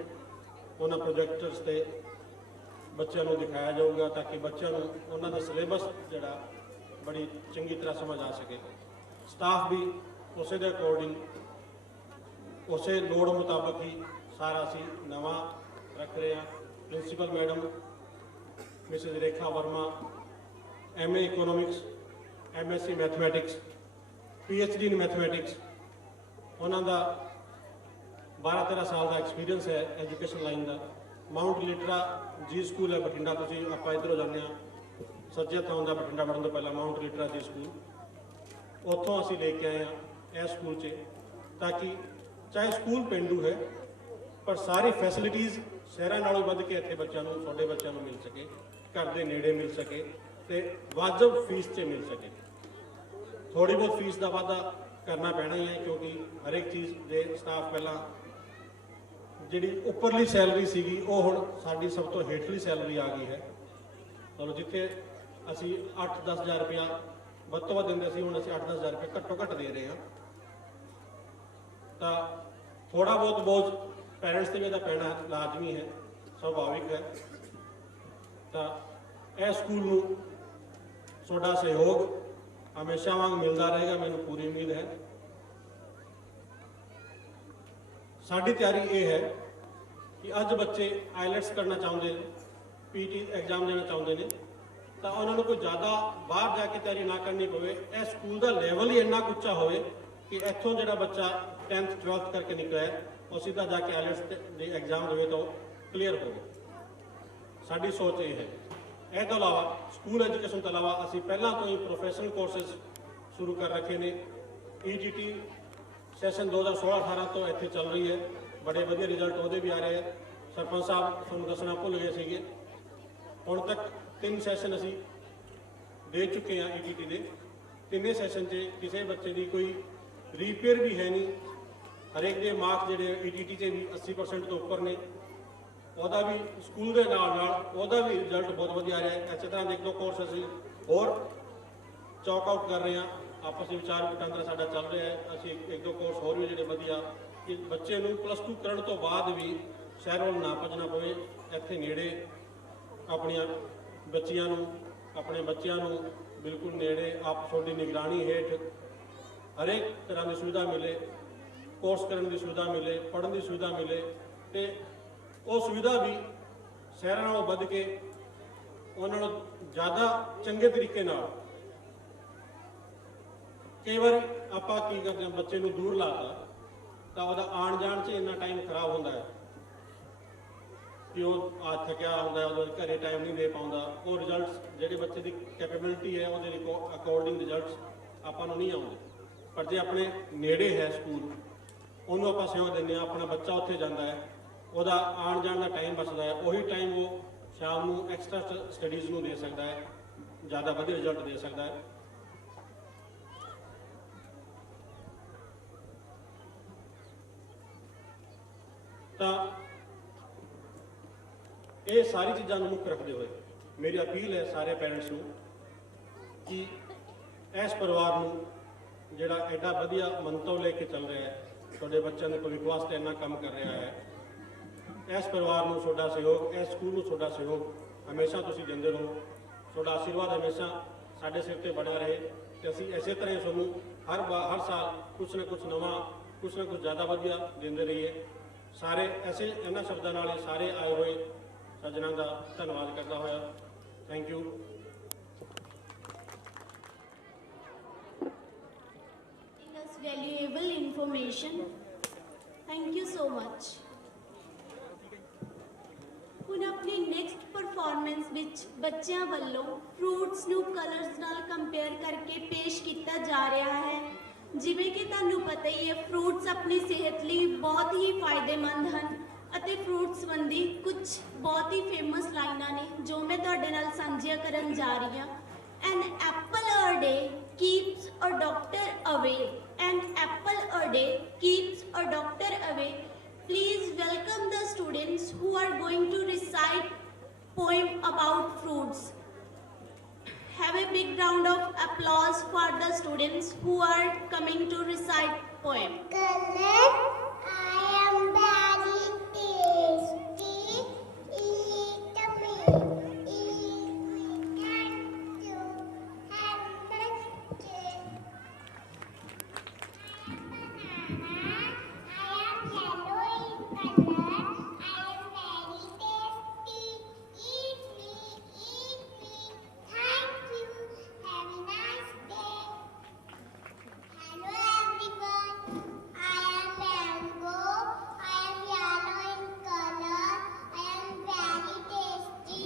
ਉਹਨਾਂ ਪ੍ਰੋਜੈਕਟਰਸ ਤੇ ਬੱਚਿਆਂ ਨੂੰ ਦਿਖਾਇਆ ਜਾਊਗਾ ਤਾਂ ਕਿ ਬੱਚਿਆਂ ਨੂੰ ਉਹਨਾਂ ਦਾ ਸਿਲੇਬਸ ਜਿਹੜਾ ਬੜੀ ਚੰਗੀ ਤਰ੍ਹਾਂ ਸਮਝ ਆ ਸਕੇ। ਸਟਾਫ ਵੀ ਉਸੇ ਦੇ ਅਕੋਰਡਿੰਗ, ਉਸੇ ਲੋੜ ਮੁਤਾਬਕ ਹੀ ਸਾਰਾ ਅਸੀਂ ਨਵਾਂ ਰੱਖ ਰਹੇ ਹਾਂ। Principal madam Mrs Rekha Verma MA economics, MSc mathematics, PhD in mathematics, ਉਹਨਾਂ ਦਾ 12-13 ਸਾਲ ਦਾ ਐਕਸਪੀਰੀਅੰਸ ਹੈ ਐਜੂਕੇਸ਼ਨ ਲਾਈਨ ਦਾ। ਮਾਊਂਟ ਲਿਟਰਾ ਜੀ ਸਕੂਲ ਹੈ ਬਠਿੰਡਾ, ਤੁਸੀਂ ਆਪਾਂ ਇੱਧਰੋਂ ਜਾਂਦੇ ਹਾਂ ਸੱਜੇ ਹੱਥੋਂ ਆਉਂਦਾ ਬਠਿੰਡਾ ਵੜਨ ਤੋਂ ਪਹਿਲਾਂ ਮਾਊਂਟ ਲਿਟਰਾ ਜੀ ਸਕੂਲ, ਉੱਥੋਂ ਅਸੀਂ ਲੈ ਕੇ ਆਏ ਹਾਂ ਇਸ ਸਕੂਲ 'ਚ, ਤਾਂ ਕਿ ਚਾਹੇ ਸਕੂਲ ਪੇਂਡੂ ਹੈ ਪਰ ਸਾਰੀ ਫੈਸਿਲਿਟੀਜ਼ ਸ਼ਹਿਰਾਂ ਨਾਲੋਂ ਵੱਧ ਕੇ ਇੱਥੇ ਬੱਚਿਆਂ ਨੂੰ, ਤੁਹਾਡੇ ਬੱਚਿਆਂ ਨੂੰ ਮਿਲ ਸਕੇ, ਘਰ ਦੇ ਨੇੜੇ ਮਿਲ ਸਕੇ ਤੇ ਵਾਜਬ ਫੀਸ 'ਚ ਮਿਲ ਸਕੇ। ਥੋੜੀ ਬਹੁਤ ਫੀਸ ਦਾ ਵਾਧਾ ਕਰਨਾ ਪੈਣਾ ਹੀ ਹੈ ਕਿਉਂਕਿ ਹਰੇਕ ਚੀਜ਼ ਦੇ ਸਟਾਫ ਪਹਿਲਾਂ ਜਿਹੜੀ ਉੱਪਰਲੀ ਸੈਲਰੀ ਸੀਗੀ ਉਹ ਹੁਣ ਸਾਡੀ ਸਭ ਤੋਂ ਹੇਠਲੀ ਸੈਲਰੀ ਆ ਗਈ ਹੈ। ਚਲੋ ਜਿੱਥੇ ਅਸੀਂ 8-10 ਹਜ਼ਾਰ ਰੁਪਇਆ ਵੱਧ ਤੋਂ ਵੱਧ ਦਿੰਦੇ ਸੀ, ਹੁਣ ਅਸੀਂ 8-10 ਹਜ਼ਾਰ ਰੁਪਏ ਘੱਟੋ ਘੱਟ ਦੇ ਰਹੇ ਹਾਂ। ਤਾਂ ਥੋੜਾ ਬਹੁਤ ਬੋਝ ਪੈਰੈਂਟਸ ਤੇ ਵੀ ਇਹਦਾ ਪੈਣਾ ਲਾਜ਼ਮੀ ਹੈ, ਸੁਭਾਵਿਕ ਹੈ। ਤਾਂ ਇਹ ਸਕੂਲ ਨੂੰ ਤੁਹਾਡਾ ਸਹਿਯੋਗ ਹਮੇਸ਼ਾ ਵਾਂਗ ਮਿਲਦਾ ਰਹੇਗਾ, ਮੈਨੂੰ ਪੂਰੀ ਉਮੀਦ ਹੈ। ਸਾਡੀ ਤਿਆਰੀ ਇਹ ਹੈ ਕਿ ਅੱਜ ਬੱਚੇ ਆਈਲੈਟਸ ਕਰਨਾ ਚਾਹੁੰਦੇ ਨੇ, PT ਐਗਜ਼ਾਮ ਦੇਣਾ ਚਾਹੁੰਦੇ ਨੇ, ਤਾਂ ਉਹਨਾਂ ਨੂੰ ਕੋਈ ਜ਼ਿਆਦਾ ਬਾਹਰ ਜਾ ਕੇ ਤਿਆਰੀ ਨਾ ਕਰਨੀ ਪਵੇ। ਇਹ ਸਕੂਲ ਦਾ ਲੈਵਲ ਹੀ ਇੰਨਾ ਉੱਚਾ ਹੋਵੇ ਕਿ ਇੱਥੋਂ ਜਿਹੜਾ ਬੱਚਾ 10th 12th ਕਰਕੇ ਨਿਕਲਿਆ ਉਹ ਸਿੱਧਾ ਜਾ ਕੇ ਆਈਲੈਟਸ ਦੇ ਐਗਜ਼ਾਮ ਦੇਵੇ ਤਾਂ ਕਲੀਅਰ ਹੋਵੇ। ਸਾਡੀ ਸੋਚ ਇਹ ਹੈ। ਇਹ ਤੋਂ ਇਲਾਵਾ ਸਕੂਲ ਐਜੂਕੇਸ਼ਨ ਤੋਂ ਇਲਾਵਾ ਅਸੀਂ ਪਹਿਲਾਂ ਤੋਂ ਹੀ ਪ੍ਰੋਫੈਸ਼ਨਲ ਕੋਰਸਿਸ ਸ਼ੁਰੂ ਕਰ ਰੱਖੇ ਨੇ। EGT ਸੈਸ਼ਨ 2016-18 ਤੋਂ ਇੱਥੇ ਚੱਲ ਰਹੀ ਹੈ, ਬੜੇ ਵਧੀਆ ਰਿਜ਼ਲਟ ਉਹਦੇ ਵੀ ਆ ਰਹੇ ਹੈ। ਸਰਪੰਚ ਸਾਹਿਬ ਤੁਹਾਨੂੰ ਦੱਸਣਾ ਭੁੱਲ ਗਏ ਸੀਗੇ ਹੁਣ ਤੱਕ 3 ਸੈਸ਼ਨ ਅਸੀਂ ਦੇ ਚੁੱਕੇ ਹਾਂ ETT ਦੇ। ਤਿੰਨੇ ਸੈਸ਼ਨ 'ਚ ਕਿਸੇ ਬੱਚੇ ਦੀ ਕੋਈ ਰੀਪੇਅਰ ਵੀ ਹੈ ਨਹੀਂ। ਹਰੇਕ ਦੇ ਮਾਰਕਸ ਜਿਹੜੇ ETT 'ਚ ਵੀ 80% ਤੋਂ ਉੱਪਰ ਨੇ। ਉਹਦਾ ਵੀ ਸਕੂਲ ਦੇ ਨਾਲ ਉਹਦਾ ਵੀ ਰਿਜ਼ਲਟ ਬਹੁਤ ਵਧੀਆ ਰਿਹਾ ਹੈ। ਇਸੇ ਤਰ੍ਹਾਂ ਦੇ 1-2 ਕੋਰਸ ਅਸੀਂ ਹੋਰ ਚੌਕ ਆਊਟ ਕਰ ਰਹੇ ਹਾਂ। ਆਪਸ ਵਿੱਚ ਵਿਚਾਰ ਵਟਾਂਦਰਾ ਸਾਡਾ ਚੱਲ ਰਿਹਾ ਹੈ। ਅਸੀਂ 1-2 ਕੋਰਸ ਹੋਰ ਵੀ ਜਿਹੜੇ ਵਧੀਆ ਕਿ ਬੱਚੇ ਨੂੰ +2 ਕਰਨ ਤੋਂ ਬਾਅਦ ਵੀ ਸ਼ਹਿਰ ਵੱਲ ਨਾ ਭੱਜਣਾ ਪਵੇ। ਇੱਥੇ ਨੇੜੇ ਆਪਣੇ ਬੱਚਿਆਂ ਨੂੰ ਬਿਲਕੁਲ ਨੇੜੇ ਆਪ ਤੁਹਾਡੀ ਨਿਗਰਾਨੀ ਹੇਠ ਹਰੇਕ ਤਰ੍ਹਾਂ ਦੀ ਸੁਵਿਧਾ ਮਿਲੇ, ਕੋਰਸ ਕਰਨ ਦੀ ਸੁਵਿਧਾ ਮਿਲੇ, ਪੜ੍ਹਨ ਦੀ ਸੁਵਿਧਾ ਮਿਲੇ ਤੇ ਉਹ ਸੁਵਿਧਾ ਵੀ ਸ਼ਹਿਰਾਂ ਨਾਲੋਂ ਵੱਧ ਕੇ ਉਹਨਾਂ ਨੂੰ ਜ਼ਿਆਦਾ ਚੰਗੇ ਤਰੀਕੇ ਨਾਲ। ਕਈ ਵਾਰ ਆਪਾਂ ਕੀ ਕਰਦੇ ਹਾਂ, ਬੱਚੇ ਨੂੰ ਦੂਰ ਲਾਤਾ ਤਾਂ ਉਹਦਾ ਆਉਣ ਜਾਣ 'ਚ ਇੰਨਾ ਟਾਈਮ ਖਰਾਬ ਹੁੰਦਾ ਹੈ ਕਿ ਉਹ ਥੱਕਿਆ ਹੁੰਦਾ, ਉਹਦੇ ਘਰੇ ਟਾਈਮ ਨਹੀਂ ਦੇ ਪਾਉਂਦਾ। ਉਹ ਰਿਜ਼ਲਟਸ ਜਿਹੜੇ ਬੱਚੇ ਦੀ ਕੈਪੇਬਿਲਿਟੀ ਹੈ ਉਹਦੇ ਅਕੋਰਡਿੰਗ ਰਿਜ਼ਲਟਸ ਆਪਾਂ ਨੂੰ ਨਹੀਂ ਆਉਂਦੇ। ਪਰ ਜੇ ਆਪਣੇ ਨੇੜੇ ਹੈ ਸਕੂਲ, ਉਹਨੂੰ ਆਪਾਂ ਸਹਿਯੋਗ ਦਿੰਦੇ ਹਾਂ, ਆਪਣਾ ਬੱਚਾ ਉੱਥੇ ਜਾਂਦਾ ਹੈ, ਉਹਦਾ ਆਉਣ ਜਾਣ ਦਾ ਟਾਈਮ ਬਚਦਾ ਹੈ। ਉਹੀ ਟਾਈਮ ਉਹ ਸ਼ਾਮ ਨੂੰ ਐਕਸਟਰਾ ਸਟੱਡੀਜ਼ ਨੂੰ ਦੇ ਸਕਦਾ ਹੈ, ਜ਼ਿਆਦਾ ਵਧੀਆ ਰਿਜ਼ਲਟ ਦੇ ਸਕਦਾ ਹੈ। ਤਾਂ ਇਹ ਸਾਰੀ ਚੀਜ਼ਾਂ ਨੂੰ ਮੁੱਖ ਰੱਖਦੇ ਹੋਏ ਮੇਰੀ ਅਪੀਲ ਹੈ ਸਾਰੇ ਪੈਰੈਂਟਸ ਨੂੰ ਕਿ ਇਸ ਪਰਿਵਾਰ ਨੂੰ ਜਿਹੜਾ ਐਡਾ ਵਧੀਆ ਮੰਤਵ ਲੈ ਕੇ ਚੱਲ ਰਿਹਾ ਹੈ, ਤੁਹਾਡੇ ਬੱਚਿਆਂ ਦੇ ਭਵਿੱਖ ਵਾਸਤੇ ਇੰਨਾ ਕੰਮ ਕਰ ਰਿਹਾ ਹੈ, ਇਸ ਪਰਿਵਾਰ ਨੂੰ ਤੁਹਾਡਾ ਸਹਿਯੋਗ, ਇਸ ਸਕੂਲ ਨੂੰ ਤੁਹਾਡਾ ਸਹਿਯੋਗ ਹਮੇਸ਼ਾ ਤੁਸੀਂ ਦਿੰਦੇ ਰਹੋ। ਤੁਹਾਡਾ ਆਸ਼ੀਰਵਾਦ ਹਮੇਸ਼ਾ ਸਾਡੇ ਸਿਰ ਤੇ ਬਣਿਆ ਰਹੇ ਤੇ ਅਸੀਂ ਇਸੇ ਤਰ੍ਹਾਂ ਹੀ ਤੁਹਾਨੂੰ ਹਰ ਸਾਲ ਕੁਛ ਨਾ ਕੁਛ ਨਵਾਂ, ਕੁਛ ਨਾ ਕੁਛ ਜ਼ਿਆਦਾ ਵਧੀਆ ਦਿੰਦੇ ਰਹੀਏ। ਸਾਰੇ ਇਹਨਾਂ ਸ਼ਬਦਾਂ ਨਾਲ ਇਹ ਸਾਰੇ ਆਏ ਹੋਏ ਸੱਜਣਾਂ ਦਾ ਧੰਨਵਾਦ ਕਰਦਾ ਹੋਇਆ। Thank you. Valuable information. Thank you so much. ਹੁਣ ਆਪਣੀ ਨੈਕਸਟ ਪਰਫਾਰਮੈਂਸ ਵਿੱਚ ਬੱਚਿਆਂ ਵੱਲੋਂ ਫਰੂਟਸ ਨੂੰ ਕਲਰਸ ਨਾਲ ਕੰਪੇਅਰ ਕਰਕੇ ਪੇਸ਼ ਕੀਤਾ ਜਾ ਰਿਹਾ ਹੈ। ਜਿਵੇਂ ਕਿ ਤੁਹਾਨੂੰ ਪਤਾ ਹੀ ਹੈ, ਫਰੂਟਸ ਆਪਣੀ ਸਿਹਤ ਲਈ ਬਹੁਤ ਹੀ ਫਾਇਦੇਮੰਦ ਹਨ ਅਤੇ ਫਰੂਟਸ ਸੰਬੰਧੀ ਕੁਝ ਬਹੁਤ ਹੀ ਫੇਮਸ ਲਾਈਨਾਂ ਨੇ ਜੋ ਮੈਂ ਤੁਹਾਡੇ ਨਾਲ ਸਾਂਝੀਆਂ ਕਰਨ ਜਾ ਰਹੀ ਹਾਂ। An apple a day keeps a doctor away. An apple a day keeps a doctor away. Please welcome the students who are going to recite poem about fruits. Have a big round of applause for the students who are coming to recite poem. Color, I am very tasty. Eat me, eat me, and you have much taste. I am yellow in color. I am very tasty. Eat me, eat me. Thank you. Have a nice day. Hello everyone. I am mango. I am yellow in color. I am very tasty.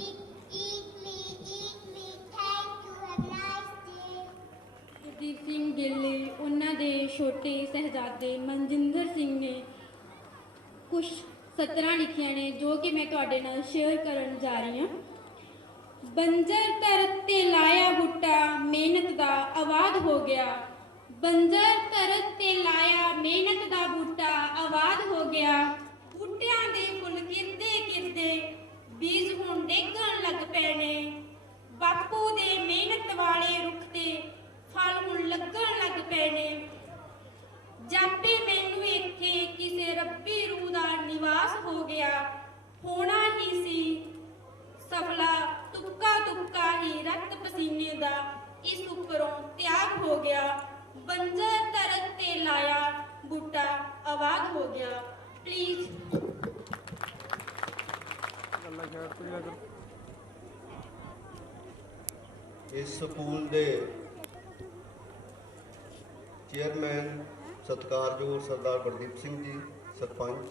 Eat me, eat me. Thank you. Have a nice day. Gurdeep Singh Gill ਉਹਨਾਂ ਦੇ ਛੋਟੇ ਸਹਿਜ਼ਾਦੇ ਮਨਜਿੰਦਰ ਸਿੰਘ ਨੇ ਕੁਝ ਸਤਰਾਂ ਲਿਖੀਆਂ ਨੇ ਜੋ ਕਿ ਮੈਂ ਤੁਹਾਡੇ ਨਾਲ ਸ਼ੇਅਰ ਕਰਨ ਜਾ ਰਹੀ ਹਾਂ। ਬੰਜਰ ਧਰਤ ਤੇ ਲਾਇਆ ਬੂਟਾ ਮਿਹਨਤ ਦਾ ਆਬਾਦ ਹੋ ਗਿਆ। ਬੰਜਰ ਧਰਤ ਤੇ ਲਾਇਆ ਮਿਹਨਤ ਦਾ ਬੂਟਾ ਆਬਾਦ ਹੋ ਗਿਆ। ਬੂਟਿਆਂ ਦੇ ਫੁੱਲ ਕਿਰਦੇ ਕਿਰਦੇ ਬੀਜ ਹੁਣ ਡੇਗਣ ਲੱਗ ਪਏ ਨੇ। ਬਾਪੂ ਦੇ ਮਿਹਨਤ ਵਾਲੇ ਰੁੱਖ ਤੇ ਫਲ ਹੁਣ ਲੱਗਣ ਲੱਗ ਪਏ ਨੇ। ਜਾਪੇ ਮੈਨੂੰ ਇੱਥੇ ਕਿਸੇ ਰੱਬੀ ਰੂਹ ਦਾ ਨਿਵਾਸ ਹੋ ਗਿਆ। ਹੋਣਾ ਹੀ ਸੀ ਸਫਲਾ ਤੁਪਕਾ ਤੁਪਕਾ ਹੀ ਰਕਤ ਪਸੀਨੇ ਦਾ ਇਸ ਉੱਪਰੋਂ ਤਿਆਗ ਹੋ ਗਿਆ। ਬੰਜਰ ਧਰਤ ਤੇ ਲਾਇਆ ਬੂਟਾ ਆਬਾਦ ਹੋ ਗਿਆ। ਪਲੀਜ਼ ਇਸ ਸਕੂਲ ਦੇ ਚੇਅਰਮੈਨ ਸਤਿਕਾਰਯੋਗ ਸਰਦਾਰ ਗੁਰਦੀਪ ਸਿੰਘ ਜੀ, ਸਰਪੰਚ,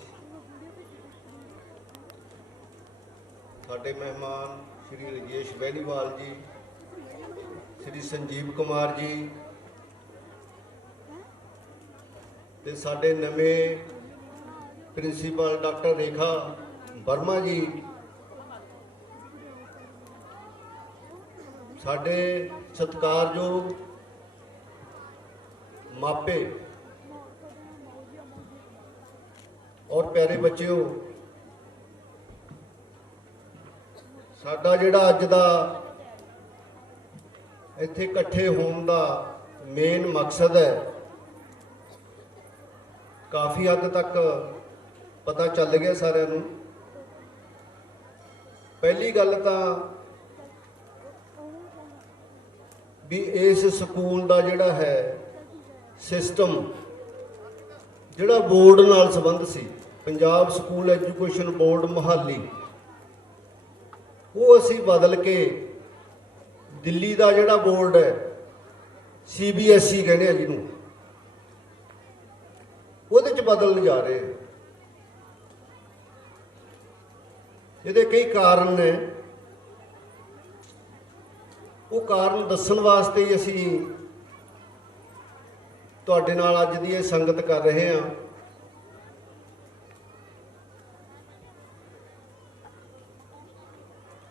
ਸਾਡੇ ਮਹਿਮਾਨ ਸ਼੍ਰੀ ਰਜੇਸ਼ ਬੈਨੀਵਾਲ ਜੀ, ਸ਼੍ਰੀ ਸੰਜੀਵ ਕੁਮਾਰ ਜੀ ਤੇ ਸਾਡੇ ਨਵੇਂ ਪ੍ਰਿੰਸੀਪਲ ਡਾਕਟਰ ਰੇਖਾ ਵਰਮਾ ਜੀ ਸਾਡੇ ਸਤਿਕਾਰਯੋਗ ਮਾਪੇ ਔਰ ਪਿਆਰੇ ਬੱਚਿਓ, ਸਾਡਾ ਜਿਹੜਾ ਅੱਜ ਦਾ ਇੱਥੇ ਇਕੱਠੇ ਹੋਣ ਦਾ ਮੇਨ ਮਕਸਦ ਹੈ, ਕਾਫੀ ਹੱਦ ਤੱਕ ਪਤਾ ਚੱਲ ਗਿਆ ਸਾਰਿਆਂ ਨੂੰ। ਪਹਿਲੀ ਗੱਲ ਤਾਂ ਵੀ ਇਸ ਸਕੂਲ ਦਾ ਜਿਹੜਾ ਹੈ ਸਿਸਟਮ, ਜਿਹੜਾ ਬੋਰਡ ਨਾਲ ਸੰਬੰਧ ਸੀ, Punjab school education board Mohali, ਉਹ ਅਸੀਂ ਬਦਲ ਕੇ ਦਿੱਲੀ ਦਾ ਜਿਹੜਾ ਬੋਰਡ ਹੈ CBSE ਕਹਿੰਦੇ ਆ ਜਿਹਨੂੰ, ਉਹਦੇ 'ਚ ਬਦਲਣ ਜਾ ਰਹੇ ਹਾਂ। ਇਹਦੇ ਕਈ ਕਾਰਨ ਨੇ, ਉਹ ਕਾਰਨ ਦੱਸਣ ਵਾਸਤੇ ਹੀ ਅਸੀਂ ਤੁਹਾਡੇ ਨਾਲ ਅੱਜ ਦੀ ਇਹ ਸੰਗਤ ਕਰ ਰਹੇ ਹਾਂ।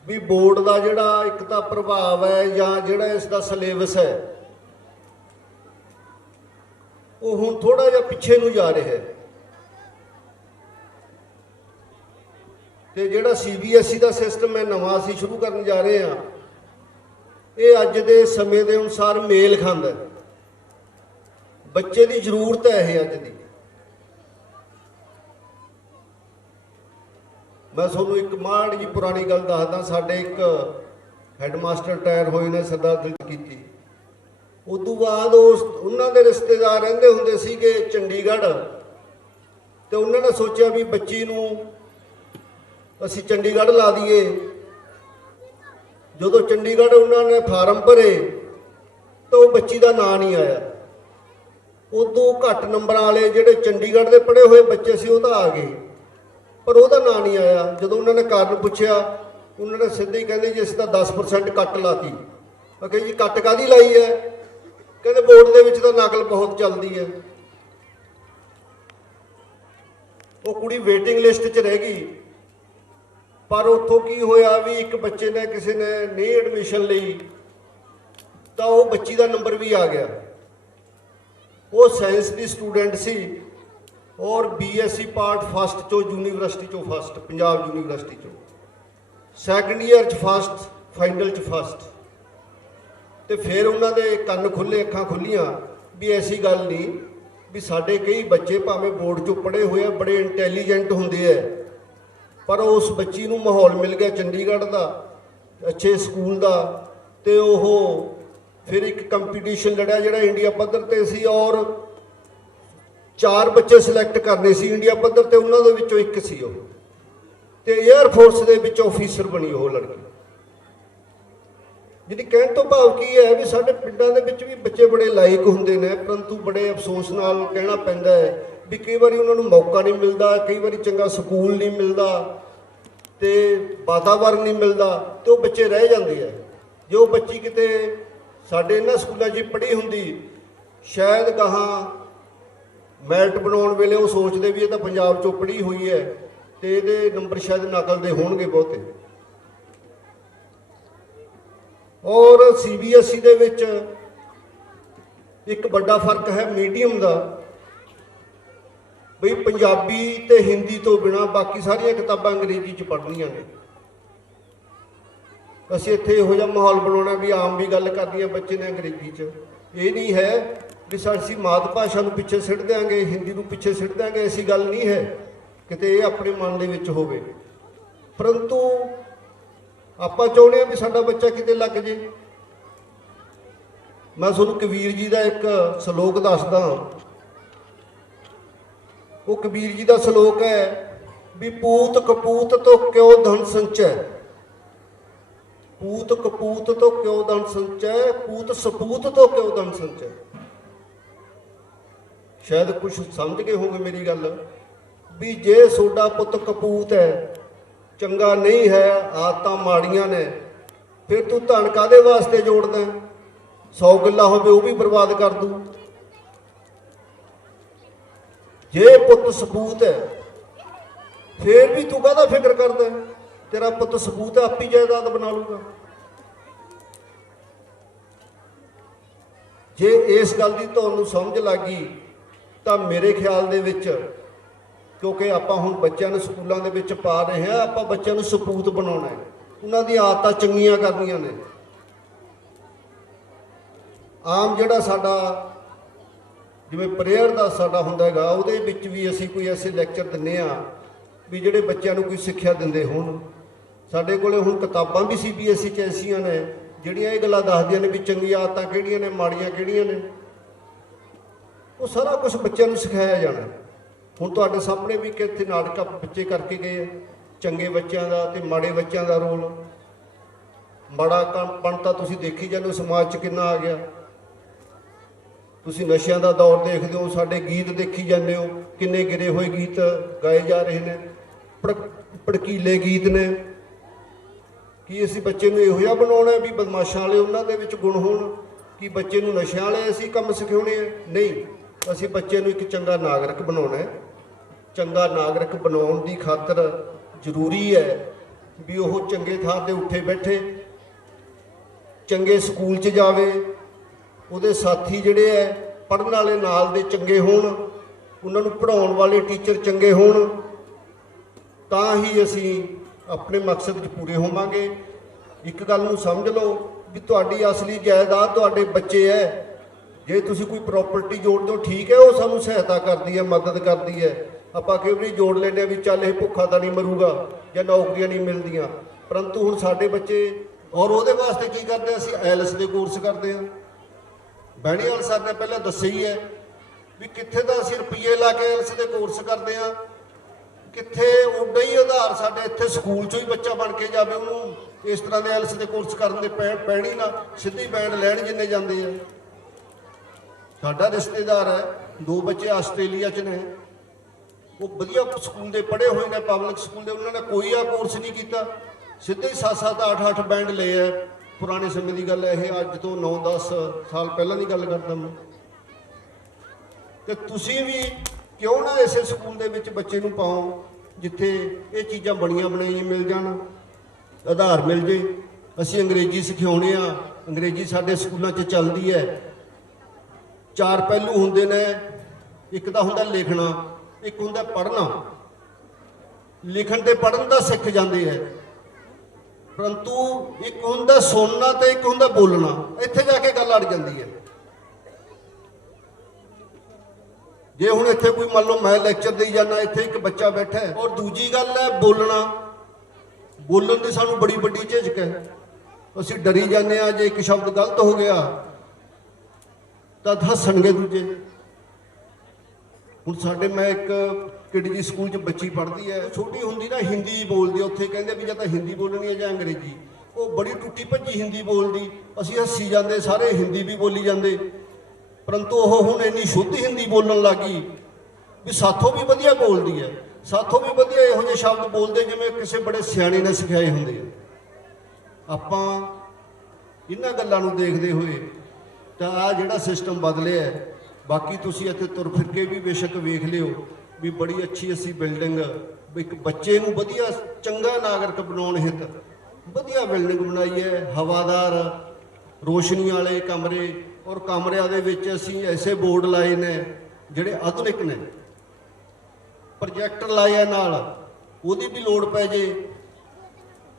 ਵੀ ਬੋਰਡ ਦਾ ਜਿਹੜਾ ਇੱਕ ਤਾਂ ਪ੍ਰਭਾਵ ਹੈ ਜਾਂ ਜਿਹੜਾ ਇਸ ਦਾ ਸਿਲੇਬਸ ਹੈ, ਉਹ ਹੁਣ ਥੋੜਾ ਜਿਹਾ ਪਿੱਛੇ ਨੂੰ ਜਾ ਰਿਹਾ ਹੈ। ਤੇ ਜਿਹੜਾ CBSE ਦਾ ਸਿਸਟਮ ਹੈ ਨਵਾਂ ਅਸੀਂ ਸ਼ੁਰੂ ਕਰਨ ਜਾ ਰਹੇ ਹਾਂ, ਇਹ ਅੱਜ ਦੇ ਸਮੇਂ ਦੇ ਅਨੁਸਾਰ ਮੇਲ ਖਾਂਦਾ ਹੈ। ਬੱਚੇ ਦੀ ਜ਼ਰੂਰਤ ਹੈ ਇਹ ਅੱਜ ਦੀ। ਮੈਂ ਤੁਹਾਨੂੰ ਇੱਕ ਮਾੜੀ ਜਿਹੀ ਪੁਰਾਣੀ ਗੱਲ ਦੱਸਦਾ। ਸਾਡੇ ਇੱਕ ਹੈਡਮਾਸਟਰ ਰਿਟਾਇਰ ਹੋਏ ਨੇ, ਸਰਦਾਰ ਦਿਲਜੀਤ ਕੀਤੀ। ਉਸ ਤੋਂ ਬਾਅਦ ਉਹਨਾਂ ਦੇ ਰਿਸ਼ਤੇਦਾਰ ਰਹਿੰਦੇ ਹੁੰਦੇ ਸੀਗੇ ਚੰਡੀਗੜ੍ਹ, ਤੇ ਉਹਨਾਂ ਨੇ ਸੋਚਿਆ ਵੀ ਬੱਚੀ ਨੂੰ ਅਸੀਂ ਚੰਡੀਗੜ੍ਹ ਲਾ ਦਈਏ। ਜਦੋਂ ਚੰਡੀਗੜ੍ਹ ਉਹਨਾਂ ਨੇ ਫਾਰਮ ਭਰੇ ਤਾਂ ਉਹ ਬੱਚੀ ਦਾ ਨਾਂ ਨਹੀਂ ਆਇਆ। ਉਦੋਂ ਘੱਟ ਨੰਬਰਾਂ ਵਾਲੇ ਜਿਹੜੇ ਚੰਡੀਗੜ੍ਹ ਦੇ ਪੜ੍ਹੇ ਹੋਏ ਬੱਚੇ ਸੀ ਉਹ ਤਾਂ ਆ ਗਏ, ਪਰ ਉਹਦਾ ਨਾਂ ਨਹੀਂ ਆਇਆ। ਜਦੋਂ ਉਹਨਾਂ ਨੇ ਕਾਰਨ ਪੁੱਛਿਆ, ਉਹਨਾਂ ਨੇ ਸਿੱਧੇ ਹੀ ਕਹਿੰਦੇ ਜੀ ਅਸੀਂ ਤਾਂ 10% ਕੱਟ ਲਾਤੀ। ਮੈਂ ਕਿਹਾ ਜੀ ਕੱਟ ਕਾਹਦੀ ਲਾਈ ਹੈ? ਕਹਿੰਦੇ ਬੋਰਡ ਦੇ ਵਿੱਚ ਤਾਂ ਨਕਲ ਬਹੁਤ ਚੱਲਦੀ ਹੈ। ਉਹ ਕੁੜੀ ਵੇਟਿੰਗ ਲਿਸਟ 'ਚ ਰਹਿ ਗਈ। ਪਰ ਉੱਥੋਂ ਕੀ ਹੋਇਆ ਵੀ ਇੱਕ ਬੱਚੇ ਨੇ, ਕਿਸੇ ਨੇ ਨਹੀਂ ਐਡਮਿਸ਼ਨ ਲਈ, ਤਾਂ ਉਹ ਬੱਚੀ ਦਾ ਨੰਬਰ ਵੀ ਆ ਗਿਆ। ਉਹ ਸਾਇੰਸ ਦੀ ਸਟੂਡੈਂਟ ਸੀ ਔਰ BSc ਪਾਰਟ ਫਸਟ ਚੋਂ, ਯੂਨੀਵਰਸਿਟੀ ਚੋਂ ਫਸਟ, ਪੰਜਾਬ ਯੂਨੀਵਰਸਿਟੀ ਚੋਂ, ਸੈਕੰਡ ਈਅਰ 'ਚ ਫਸਟ, ਫਾਈਨਲ 'ਚ ਫਸਟ। ਤੇ ਫਿਰ ਉਹਨਾਂ ਦੇ ਕੰਨ ਖੁੱਲੇ, ਅੱਖਾਂ ਖੁੱਲੀਆਂ ਵੀ ਐਸੀ ਗੱਲ ਨਹੀਂ ਵੀ ਸਾਡੇ ਕਈ ਬੱਚੇ ਭਾਵੇਂ ਬੋਰਡ 'ਚੋਂ ਪੜ੍ਹੇ ਹੋਏ ਆ, ਬੜੇ ਇੰਟੈਲੀਜੈਂਟ ਹੁੰਦੇ ਆ, ਪਰ ਉਸ ਬੱਚੀ ਨੂੰ ਮਾਹੌਲ ਮਿਲ ਗਿਆ ਚੰਡੀਗੜ੍ਹ ਦਾ, ਅੱਛੇ ਸਕੂਲ ਦਾ, ਤੇ ਉਹ ਫਿਰ ਇੱਕ ਕੰਪੀਟੀਸ਼ਨ ਲੜਿਆ ਜਿਹੜਾ ਇੰਡੀਆ ਪੱਧਰ ਤੇ ਸੀ, ਔਰ 4 ਬੱਚੇ ਸਿਲੈਕਟ ਕਰਨੇ ਸੀ ਇੰਡੀਆ ਪੱਧਰ ਤੇ, ਉਹਨਾਂ ਦੇ ਵਿੱਚੋਂ ਇੱਕ ਸੀ ਉਹ, ਤੇ 에ਅਰ ਫੋਰਸ ਦੇ ਵਿੱਚ ਆਫੀਸਰ ਬਣੀ ਉਹ ਲੜਕੀ। ਜਿਹਦੀ ਕਹਿਣ ਤੋਂ ਭਾਵ ਕੀ ਹੈ ਵੀ ਸਾਡੇ ਪਿੰਡਾਂ ਦੇ ਵਿੱਚ ਵੀ ਬੱਚੇ ਬੜੇ ਲਾਇਕ ਹੁੰਦੇ ਨੇ, ਪਰੰਤੂ ਬੜੇ ਅਫਸੋਸ ਨਾਲ ਕਹਿਣਾ ਪੈਂਦਾ ਹੈ ਵੀ ਕਈ ਵਾਰੀ ਉਹਨਾਂ ਨੂੰ ਮੌਕਾ ਨਹੀਂ ਮਿਲਦਾ, ਕਈ ਵਾਰੀ ਚੰਗਾ ਸਕੂਲ ਨਹੀਂ ਮਿਲਦਾ ਤੇ ਵਾਤਾਵਰਨ ਨਹੀਂ ਮਿਲਦਾ, ਤੇ ਉਹ ਬੱਚੇ ਰਹਿ ਜਾਂਦੇ ਆ। ਜੋ ਬੱਚੀ ਕਿਤੇ ਸਾਡੇ ਇਹਨਾਂ ਸਕੂਲਾਂ 'ਚ ਪੜ੍ਹੀ ਹੁੰਦੀ, ਸ਼ਾਇਦ ਗਾਹਾਂ ਮੈਰਿਟ ਬਣਾਉਣ ਵੇਲੇ ਉਹ ਸੋਚਦੇ ਵੀ ਇਹ ਤਾਂ ਪੰਜਾਬ 'ਚੋਂ ਪੜ੍ਹੀ ਹੋਈ ਹੈ ਤੇ ਇਹਦੇ ਨੰਬਰ ਸ਼ਾਇਦ ਨਕਲ ਦੇ ਹੋਣਗੇ ਬਹੁਤੇ। ਔਰ CBSE ਦੇ ਵਿੱਚ ਇੱਕ ਵੱਡਾ ਫਰਕ ਹੈ ਮੀਡੀਅਮ ਦਾ, ਬਈ ਪੰਜਾਬੀ ਤੇ ਹਿੰਦੀ ਤੋਂ ਬਿਨਾ ਬਾਕੀ ਸਾਰੀਆਂ ਕਿਤਾਬਾਂ ਅੰਗਰੇਜ਼ੀ 'ਚ ਪੜ੍ਹਨੀਆਂ ਨੇ। ਅਸੀਂ ਇੱਥੇ ਇਹੋ ਜਿਹਾ ਮਾਹੌਲ ਬਣਾਉਣਾ ਵੀ ਆਮ ਵੀ ਗੱਲ ਕਰਦੀਆਂ ਬੱਚੇ ਨੇ ਅੰਗਰੇਜ਼ੀ 'ਚ। ਇਹ ਨਹੀਂ ਹੈ ਵੀ ਅਸੀਂ ਮਾਤ ਭਾਸ਼ਾ ਨੂੰ ਪਿੱਛੇ ਸਿੱਟ ਦਿਆਂਗੇ, ਹਿੰਦੀ ਨੂੰ ਪਿੱਛੇ ਸਿੱਟ ਦਿਆਂਗੇ, ਐਸੀ ਗੱਲ ਨਹੀਂ ਹੈ, ਕਿਤੇ ਇਹ ਆਪਣੇ ਮਨ ਦੇ ਵਿੱਚ ਹੋਵੇ। ਪਰੰਤੂ ਆਪਾਂ ਚਾਹੁੰਦੇ ਹਾਂ ਵੀ ਸਾਡਾ ਬੱਚਾ ਕਿਤੇ ਲੱਗ ਜੇ। ਮੈਂ ਤੁਹਾਨੂੰ ਕਬੀਰ ਜੀ ਦਾ ਇੱਕ ਸ਼ਲੋਕ ਦੱਸਦਾ। ਉਹ ਕਬੀਰ ਜੀ ਦਾ ਸ਼ਲੋਕ ਹੈ ਵੀ ਪੂਤ ਕਪੂਤ ਤੋਂ ਕਿਉ ਧਨ ਸੰਚੈ, ਪੂਤ ਕਪੂਤ ਤੋਂ ਕਿਉ ਧਨ ਸੰਚੈ, ਪੂਤ ਸਪੂਤ ਤੋਂ ਕਿਉ ਧਨ ਸੰਚੈ। ਸ਼ਾਇਦ ਕੁਝ ਸਮਝ ਗਏ ਹੋਗੇ ਮੇਰੀ ਗੱਲ ਵੀ ਜੇ ਤੁਹਾਡਾ ਪੁੱਤ ਕਪੂਤ ਹੈ, ਚੰਗਾ ਨਹੀਂ ਹੈ, ਆਦਤਾਂ ਮਾੜੀਆਂ ਨੇ, ਫਿਰ ਤੂੰ ਧਨ ਕਾਹਦੇ ਵਾਸਤੇ ਜੋੜਦਾ? 100 ਕਿੱਲਾ ਹੋਵੇ ਉਹ ਵੀ ਬਰਬਾਦ ਕਰ ਦੂ। ਜੇ ਪੁੱਤ ਸਪੂਤ ਹੈ ਫਿਰ ਵੀ ਤੂੰ ਕਾਹਦਾ ਫਿਕਰ ਕਰਦਾ? ਤੇਰਾ ਪੁੱਤ ਸਪੂਤ ਹੈ, ਆਪੀ ਜਾਇਦਾਦ ਬਣਾ ਲੂਗਾ। ਜੇ ਇਸ ਗੱਲ ਦੀ ਤੁਹਾਨੂੰ ਸਮਝ ਲੱਗ ਗਈ ਤਾਂ ਮੇਰੇ ਖਿਆਲ ਦੇ ਵਿੱਚ, ਕਿਉਂਕਿ ਆਪਾਂ ਹੁਣ ਬੱਚਿਆਂ ਨੂੰ ਸਕੂਲਾਂ ਦੇ ਵਿੱਚ ਪਾ ਰਹੇ ਹਾਂ, ਆਪਾਂ ਬੱਚਿਆਂ ਨੂੰ ਸਪੂਤ ਬਣਾਉਣਾ ਹੈ, ਉਹਨਾਂ ਦੀਆਂ ਆਦਤਾਂ ਚੰਗੀਆਂ ਕਰਨੀਆਂ ਨੇ। ਆਮ ਜਿਹੜਾ ਸਾਡਾ ਜਿਵੇਂ ਪ੍ਰੇਅਰ ਦਾ ਸਾਡਾ ਹੁੰਦਾ ਹੈਗਾ, ਉਹਦੇ ਵਿੱਚ ਵੀ ਅਸੀਂ ਕੋਈ ਐਸੇ ਲੈਕਚਰ ਦਿੰਦੇ ਆ ਵੀ ਜਿਹੜੇ ਬੱਚਿਆਂ ਨੂੰ ਕੋਈ ਸਿੱਖਿਆ ਦਿੰਦੇ ਹੋਣ। ਸਾਡੇ ਕੋਲੇ ਹੁਣ ਕਿਤਾਬਾਂ ਵੀ CBSE 'ਚ ਐਸੀਆਂ ਨੇ ਜਿਹੜੀਆਂ ਇਹ ਗੱਲਾਂ ਦੱਸਦੀਆਂ ਨੇ ਵੀ ਚੰਗੀਆਂ ਆਦਤਾਂ ਕਿਹੜੀਆਂ ਨੇ, ਮਾੜੀਆਂ ਕਿਹੜੀਆਂ ਨੇ। ਉਹ ਸਾਰਾ ਕੁਝ ਬੱਚਿਆਂ ਨੂੰ ਸਿਖਾਇਆ ਜਾਣਾ। ਹੁਣ ਤੁਹਾਡੇ ਸਾਹਮਣੇ ਵੀ ਕਿੱਥੇ ਨਾਟਕ ਬੱਚੇ ਕਰਕੇ ਗਏ, ਚੰਗੇ ਬੱਚਿਆਂ ਦਾ ਤੇ ਮਾੜੇ ਬੱਚਿਆਂ ਦਾ ਰੋਲ। ਮਾੜਾ ਕੰਮ ਤਾਂ ਤੁਸੀਂ ਦੇਖੀ ਜਾਂਦੇ ਹੋ ਸਮਾਜ 'ਚ ਕਿੰਨਾ ਆ ਗਿਆ। ਤੁਸੀਂ ਨਸ਼ਿਆਂ ਦਾ ਦੌਰ ਦੇਖਦੇ ਹੋ, ਸਾਡੇ ਗੀਤ ਦੇਖੀ ਜਾਂਦੇ ਹੋ, ਕਿੰਨੇ ਗਿਰੇ ਹੋਏ ਗੀਤ ਗਾਏ ਜਾ ਰਹੇ ਨੇ, ਭੜਕੀਲੇ ਗੀਤ ਨੇ। ਕੀ ਅਸੀਂ ਬੱਚੇ ਨੂੰ ਇਹੋ ਜਿਹਾ ਬਣਾਉਣਾ ਵੀ ਬਦਮਾਸ਼ਾਂ ਵਾਲੇ ਉਹਨਾਂ ਦੇ ਵਿੱਚ ਗੁਣ ਹੋਣ? ਕਿ ਬੱਚੇ ਨੂੰ ਨਸ਼ਿਆਂ ਵਾਲੇ ਅਸੀਂ ਕੰਮ ਸਿਖਾਉਣੇ ਆ? ਨਹੀਂ, ਅਸੀਂ ਬੱਚੇ ਨੂੰ ਇੱਕ ਚੰਗਾ ਨਾਗਰਿਕ ਬਣਾਉਣਾ ਹੈ। ਚੰਗਾ ਨਾਗਰਿਕ ਬਣਾਉਣ ਦੀ ਖਾਤਰ ਜ਼ਰੂਰੀ ਹੈ ਵੀ ਉਹ ਚੰਗੇ ਥਾਂ ਤੇ ਉੱਠੇ ਬੈਠੇ, ਚੰਗੇ ਸਕੂਲ 'ਚ ਜਾਵੇ, ਉਹਦੇ ਸਾਥੀ ਜਿਹੜੇ ਹੈ ਪੜ੍ਹਨ ਵਾਲੇ ਨਾਲ ਦੇ ਚੰਗੇ ਹੋਣ, ਉਹਨਾਂ ਨੂੰ ਪੜ੍ਹਾਉਣ ਵਾਲੇ ਟੀਚਰ ਚੰਗੇ ਹੋਣ, ਤਾਂ ਹੀ ਅਸੀਂ ਆਪਣੇ ਮਕਸਦ 'ਚ ਪੂਰੇ ਹੋਵਾਂਗੇ। ਇੱਕ ਗੱਲ ਨੂੰ ਸਮਝ ਲਓ ਵੀ ਤੁਹਾਡੀ ਅਸਲੀ ਜਾਇਦਾਦ ਤੁਹਾਡੇ ਬੱਚੇ ਹੈ। ਜੇ ਤੁਸੀਂ ਕੋਈ ਪ੍ਰਾਪਰਟੀ ਜੋੜਦੇ ਹੋ ਠੀਕ ਹੈ, ਉਹ ਸਾਨੂੰ ਸਹਾਇਤਾ ਕਰਦੀ ਹੈ, ਮਦਦ ਕਰਦੀ ਹੈ। ਆਪਾਂ ਕਈ ਵਾਰੀ ਜੋੜ ਲੈਂਦੇ ਹਾਂ ਵੀ ਚੱਲ ਇਹ ਭੁੱਖਾ ਤਾਂ ਨਹੀਂ ਮਰੂਗਾ ਜਾਂ ਨੌਕਰੀਆਂ ਨਹੀਂ ਮਿਲਦੀਆਂ, ਪਰੰਤੂ ਹੁਣ ਸਾਡੇ ਬੱਚੇ ਔਰ ਉਹਦੇ ਵਾਸਤੇ ਕੀ ਕਰਦੇ, ਅਸੀਂ IELTS ਦੇ ਕੋਰਸ ਕਰਦੇ ਹਾਂ। ਬੈਣੀਵਾਲ ਸਰ ਨੇ ਪਹਿਲਾਂ ਦੱਸਿਆ ਹੀ ਹੈ ਵੀ ਕਿੱਥੇ ਤਾਂ ਅਸੀਂ ਰੁਪਈਏ ਲਾ ਕੇ IELTS ਦੇ ਕੋਰਸ ਕਰਦੇ ਹਾਂ, ਕਿੱਥੇ ਉੱਡਾ ਹੀ ਆਧਾਰ ਸਾਡੇ ਇੱਥੇ ਸਕੂਲ 'ਚੋਂ ਹੀ ਬੱਚਾ ਬਣ ਕੇ ਜਾਵੇ, ਉਹਨੂੰ ਇਸ ਤਰ੍ਹਾਂ ਦੇ IELTS ਦੇ ਕੋਰਸ ਕਰਨ ਦੇ ਪੈਣੀ ਨਾ, ਸਿੱਧੀ ਬੈਂਡ ਲੈਣ ਜਿੰਨੇ ਜਾਂਦੇ ਆ। ਸਾਡਾ ਰਿਸ਼ਤੇਦਾਰ ਹੈ, 2 ਬੱਚੇ ਆਸਟ੍ਰੇਲੀਆ 'ਚ ਨੇ, ਉਹ ਵਧੀਆ ਸਕੂਲ ਦੇ ਪੜ੍ਹੇ ਹੋਏ ਨੇ, ਪਬਲਿਕ ਸਕੂਲ ਦੇ, ਉਹਨਾਂ ਨੇ ਕੋਈ ਆ ਕੋਰਸ ਨਹੀਂ ਕੀਤਾ, ਸਿੱਧੇ ਹੀ 7-7 8-8 ਬੈਂਡ ਲਏ ਆ। ਪੁਰਾਣੇ ਸਮੇਂ ਦੀ ਗੱਲ ਹੈ ਇਹ, ਅੱਜ ਤੋਂ 9-10 ਸਾਲ ਪਹਿਲਾਂ ਦੀ ਗੱਲ ਕਰਦਾ ਮੈਂ। ਤੇ ਤੁਸੀਂ ਵੀ ਕਿਉਂ ਨਾ ਇਸੇ ਸਕੂਲ ਦੇ ਵਿੱਚ ਬੱਚੇ ਨੂੰ ਪਾਓ ਜਿੱਥੇ ਇਹ ਚੀਜ਼ਾਂ ਬਣੀਆਂ ਬਣਾਈਆਂ ਮਿਲ ਜਾਣ, ਆਧਾਰ ਮਿਲ ਜੇ। ਅਸੀਂ ਅੰਗਰੇਜ਼ੀ ਸਿਖਾਉਣੇ ਆ, ਅੰਗਰੇਜ਼ੀ ਸਾਡੇ ਸਕੂਲਾਂ 'ਚ ਚੱਲਦੀ ਹੈ। 4 ਪਹਿਲੂ ਹੁੰਦੇ ਨੇ, ਇੱਕ ਤਾਂ ਹੁੰਦਾ ਲਿਖਣਾ, ਇੱਕ ਹੁੰਦਾ ਪੜ੍ਹਨਾ। ਲਿਖਣ ਤੇ ਪੜ੍ਹਨ ਦਾ ਸਿੱਖ ਜਾਂਦੇ ਹੈ, ਪਰੰਤੂ ਇੱਕ ਹੁੰਦਾ ਸੁਣਨਾ ਤੇ ਇੱਕ ਹੁੰਦਾ ਬੋਲਣਾ। ਇੱਥੇ ਜਾ ਕੇ ਗੱਲ ਅੜ ਜਾਂਦੀ ਹੈ। ਜੇ ਹੁਣ ਇੱਥੇ ਕੋਈ ਮੰਨ ਲਓ ਮੈਂ ਲੈਕਚਰ ਦੇਈ ਜਾਂਦਾ, ਇੱਥੇ ਇੱਕ ਬੱਚਾ ਬੈਠਾ ਹੈ, ਔਰ ਦੂਜੀ ਗੱਲ ਹੈ ਬੋਲਣਾ। ਬੋਲਣ ਦੀ ਸਾਨੂੰ ਬੜੀ ਵੱਡੀ ਝਿਜਕ ਹੈ, ਅਸੀਂ ਡਰੀ ਜਾਂਦੇ ਹਾਂ ਜੇ ਇੱਕ ਸ਼ਬਦ ਗਲਤ ਹੋ ਗਿਆ ਤਾਂ ਹੱਸਣਗੇ ਦੂਜੇ। ਹੁਣ ਸਾਡੇ ਮੈਂ ਇੱਕ ਕਿਡਜੀ ਸਕੂਲ 'ਚ ਬੱਚੀ ਪੜ੍ਹਦੀ ਹੈ, ਛੋਟੀ ਹੁੰਦੀ ਨਾ ਹਿੰਦੀ ਬੋਲਦੀ, ਉੱਥੇ ਕਹਿੰਦੇ ਵੀ ਜਾਂ ਤਾਂ ਹਿੰਦੀ ਬੋਲਣੀ ਹੈ ਜਾਂ ਅੰਗਰੇਜ਼ੀ। ਉਹ ਬੜੀ ਟੁੱਟੀ ਭੱਜੀ ਹਿੰਦੀ ਬੋਲਦੀ, ਅਸੀਂ ਹੱਸੀ ਜਾਂਦੇ ਸਾਰੇ, ਹਿੰਦੀ ਵੀ ਬੋਲੀ ਜਾਂਦੇ, ਪਰੰਤੂ ਉਹ ਹੁਣ ਇੰਨੀ ਸ਼ੁੱਧ ਹਿੰਦੀ ਬੋਲਣ ਲੱਗੀ ਵੀ ਸਾਥੋਂ ਵੀ ਵਧੀਆ ਬੋਲਦੀ ਹੈ, ਸਾਥੋਂ ਵੀ ਵਧੀਆ ਇਹੋ ਜਿਹੇ ਸ਼ਬਦ ਬੋਲਦੇ ਜਿਵੇਂ ਕਿਸੇ ਬੜੇ ਸਿਆਣੇ ਨੇ ਸਿਖਾਏ ਹੁੰਦੇ ਆ। ਆਪਾਂ ਇਹਨਾਂ ਗੱਲਾਂ ਨੂੰ ਦੇਖਦੇ ਹੋਏ ਤਾਂ ਆਹ ਜਿਹੜਾ ਸਿਸਟਮ ਬਦਲਿਆ ਹੈ, ਬਾਕੀ ਤੁਸੀਂ ਇੱਥੇ ਤੁਰ ਫਿਰ ਕੇ ਵੀ ਬੇਸ਼ੱਕ ਵੇਖ ਲਿਓ ਵੀ ਬੜੀ ਅੱਛੀ ਅਸੀਂ ਬਿਲਡਿੰਗ, ਇੱਕ ਬੱਚੇ ਨੂੰ ਵਧੀਆ ਚੰਗਾ ਨਾਗਰਿਕ ਬਣਾਉਣ ਹਿੱਤ ਵਧੀਆ ਬਿਲਡਿੰਗ ਬਣਾਈ ਹੈ, ਹਵਾਦਾਰ ਰੋਸ਼ਨੀ ਵਾਲੇ ਕਮਰੇ, ਔਰ ਕਮਰਿਆਂ ਦੇ ਵਿੱਚ ਅਸੀਂ ਐਸੇ ਬੋਰਡ ਲਾਏ ਨੇ ਜਿਹੜੇ ਆਧੁਨਿਕ ਨੇ, ਪ੍ਰੋਜੈਕਟਰ ਲਾਏ ਨਾਲ, ਉਹਦੀ ਵੀ ਲੋੜ ਪੈ ਜੇ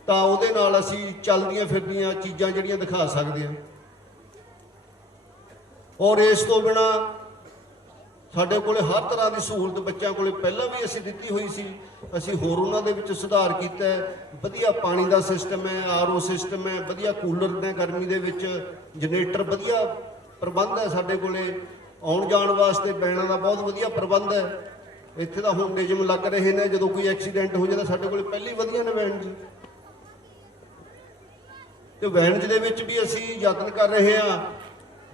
ਤਾਂ ਉਹਦੇ ਨਾਲ ਅਸੀਂ ਚੱਲਦੀਆਂ ਫਿਰਦੀਆਂ ਚੀਜ਼ਾਂ ਜਿਹੜੀਆਂ ਦਿਖਾ ਸਕਦੇ ਹਾਂ। ਔਰ ਇਸ ਤੋਂ ਬਿਨਾ ਸਾਡੇ ਕੋਲੇ ਹਰ ਤਰ੍ਹਾਂ ਦੀ ਸਹੂਲਤ ਬੱਚਿਆਂ ਕੋਲੇ ਪਹਿਲਾਂ ਵੀ ਅਸੀਂ ਦਿੱਤੀ ਹੋਈ ਸੀ, ਅਸੀਂ ਹੋਰ ਉਹਨਾਂ ਦੇ ਵਿੱਚ ਸੁਧਾਰ ਕੀਤਾ ਹੈ। ਵਧੀਆ ਪਾਣੀ ਦਾ ਸਿਸਟਮ ਹੈ, RO ਸਿਸਟਮ ਹੈ, ਵਧੀਆ ਕੂਲਰ ਨੇ ਗਰਮੀ ਦੇ ਵਿੱਚ, ਜਨਰੇਟਰ ਵਧੀਆ ਪ੍ਰਬੰਧ ਹੈ ਸਾਡੇ ਕੋਲੇ, ਆਉਣ ਜਾਣ ਵਾਸਤੇ ਵੈਨਾਂ ਦਾ ਬਹੁਤ ਵਧੀਆ ਪ੍ਰਬੰਧ ਹੈ। ਇੱਥੇ ਤਾਂ ਹੁਣ ਨਿਯਮ ਲੱਗ ਰਹੇ ਨੇ, ਜਦੋਂ ਕੋਈ ਐਕਸੀਡੈਂਟ ਹੋ ਜਾਂਦਾ ਸਾਡੇ ਕੋਲੇ ਪਹਿਲੀ ਵਧੀਆ ਨੇ ਵੈਨ ਜੀ। ਤੇ ਵੈਨ ਦੇ ਵਿੱਚ ਵੀ ਅਸੀਂ ਯਤਨ ਕਰ ਰਹੇ ਹਾਂ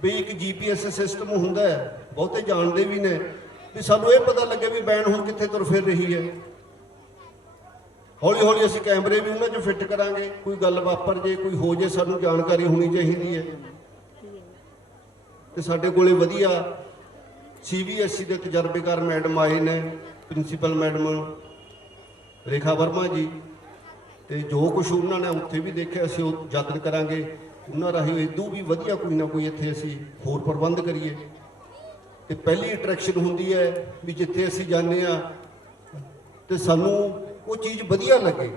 ਵੀ ਇੱਕ GPS ਸਿਸਟਮ ਹੁੰਦਾ ਹੈ, ਬਹੁਤੇ ਜਾਣਦੇ ਵੀ ਨੇ, ਵੀ ਸਾਨੂੰ ਇਹ ਪਤਾ ਲੱਗੇ ਵੀ ਵੈਨ ਹੁਣ ਕਿੱਥੇ ਤੁਰ ਫਿਰ ਰਹੀ ਹੈ। ਹੌਲੀ ਹੌਲੀ ਅਸੀਂ ਕੈਮਰੇ ਵੀ ਉਹਨਾਂ 'ਚ ਫਿੱਟ ਕਰਾਂਗੇ, ਕੋਈ ਗੱਲ ਵਾਪਰ ਜੇ, ਕੋਈ ਹੋ ਜੇ, ਸਾਨੂੰ ਜਾਣਕਾਰੀ ਹੋਣੀ ਚਾਹੀਦੀ ਹੈ। ਤੇ ਸਾਡੇ ਕੋਲੇ ਵਧੀਆ CBSE ਦੇ ਤਜਰਬੇਕਾਰ ਮੈਡਮ ਆਏ ਨੇ, ਪ੍ਰਿੰਸੀਪਲ ਮੈਡਮ ਰੇਖਾ ਵਰਮਾ ਜੀ, ਤੇ ਜੋ ਕੁਛ ਉਹਨਾਂ ਨੇ ਉੱਥੇ ਵੀ ਦੇਖਿਆ ਅਸੀਂ ਉਹ ਯਤਨ ਕਰਾਂਗੇ ਉਹਨਾਂ ਰਾਹੀਂ ਇਦੋਂ ਵੀ ਵਧੀਆ ਕੋਈ ਨਾ ਕੋਈ ਇੱਥੇ ਅਸੀਂ ਹੋਰ ਪ੍ਰਬੰਧ ਕਰੀਏ। ਤੇ ਪਹਿਲੀ ਅਟਰੈਕਸ਼ਨ ਹੁੰਦੀ ਹੈ ਵੀ ਜਿੱਥੇ ਅਸੀਂ ਜਾਂਦੇ ਆ ਤੇ ਸਾਨੂੰ ਉਹ ਚੀਜ਼ ਵਧੀਆ ਲੱਗੇ।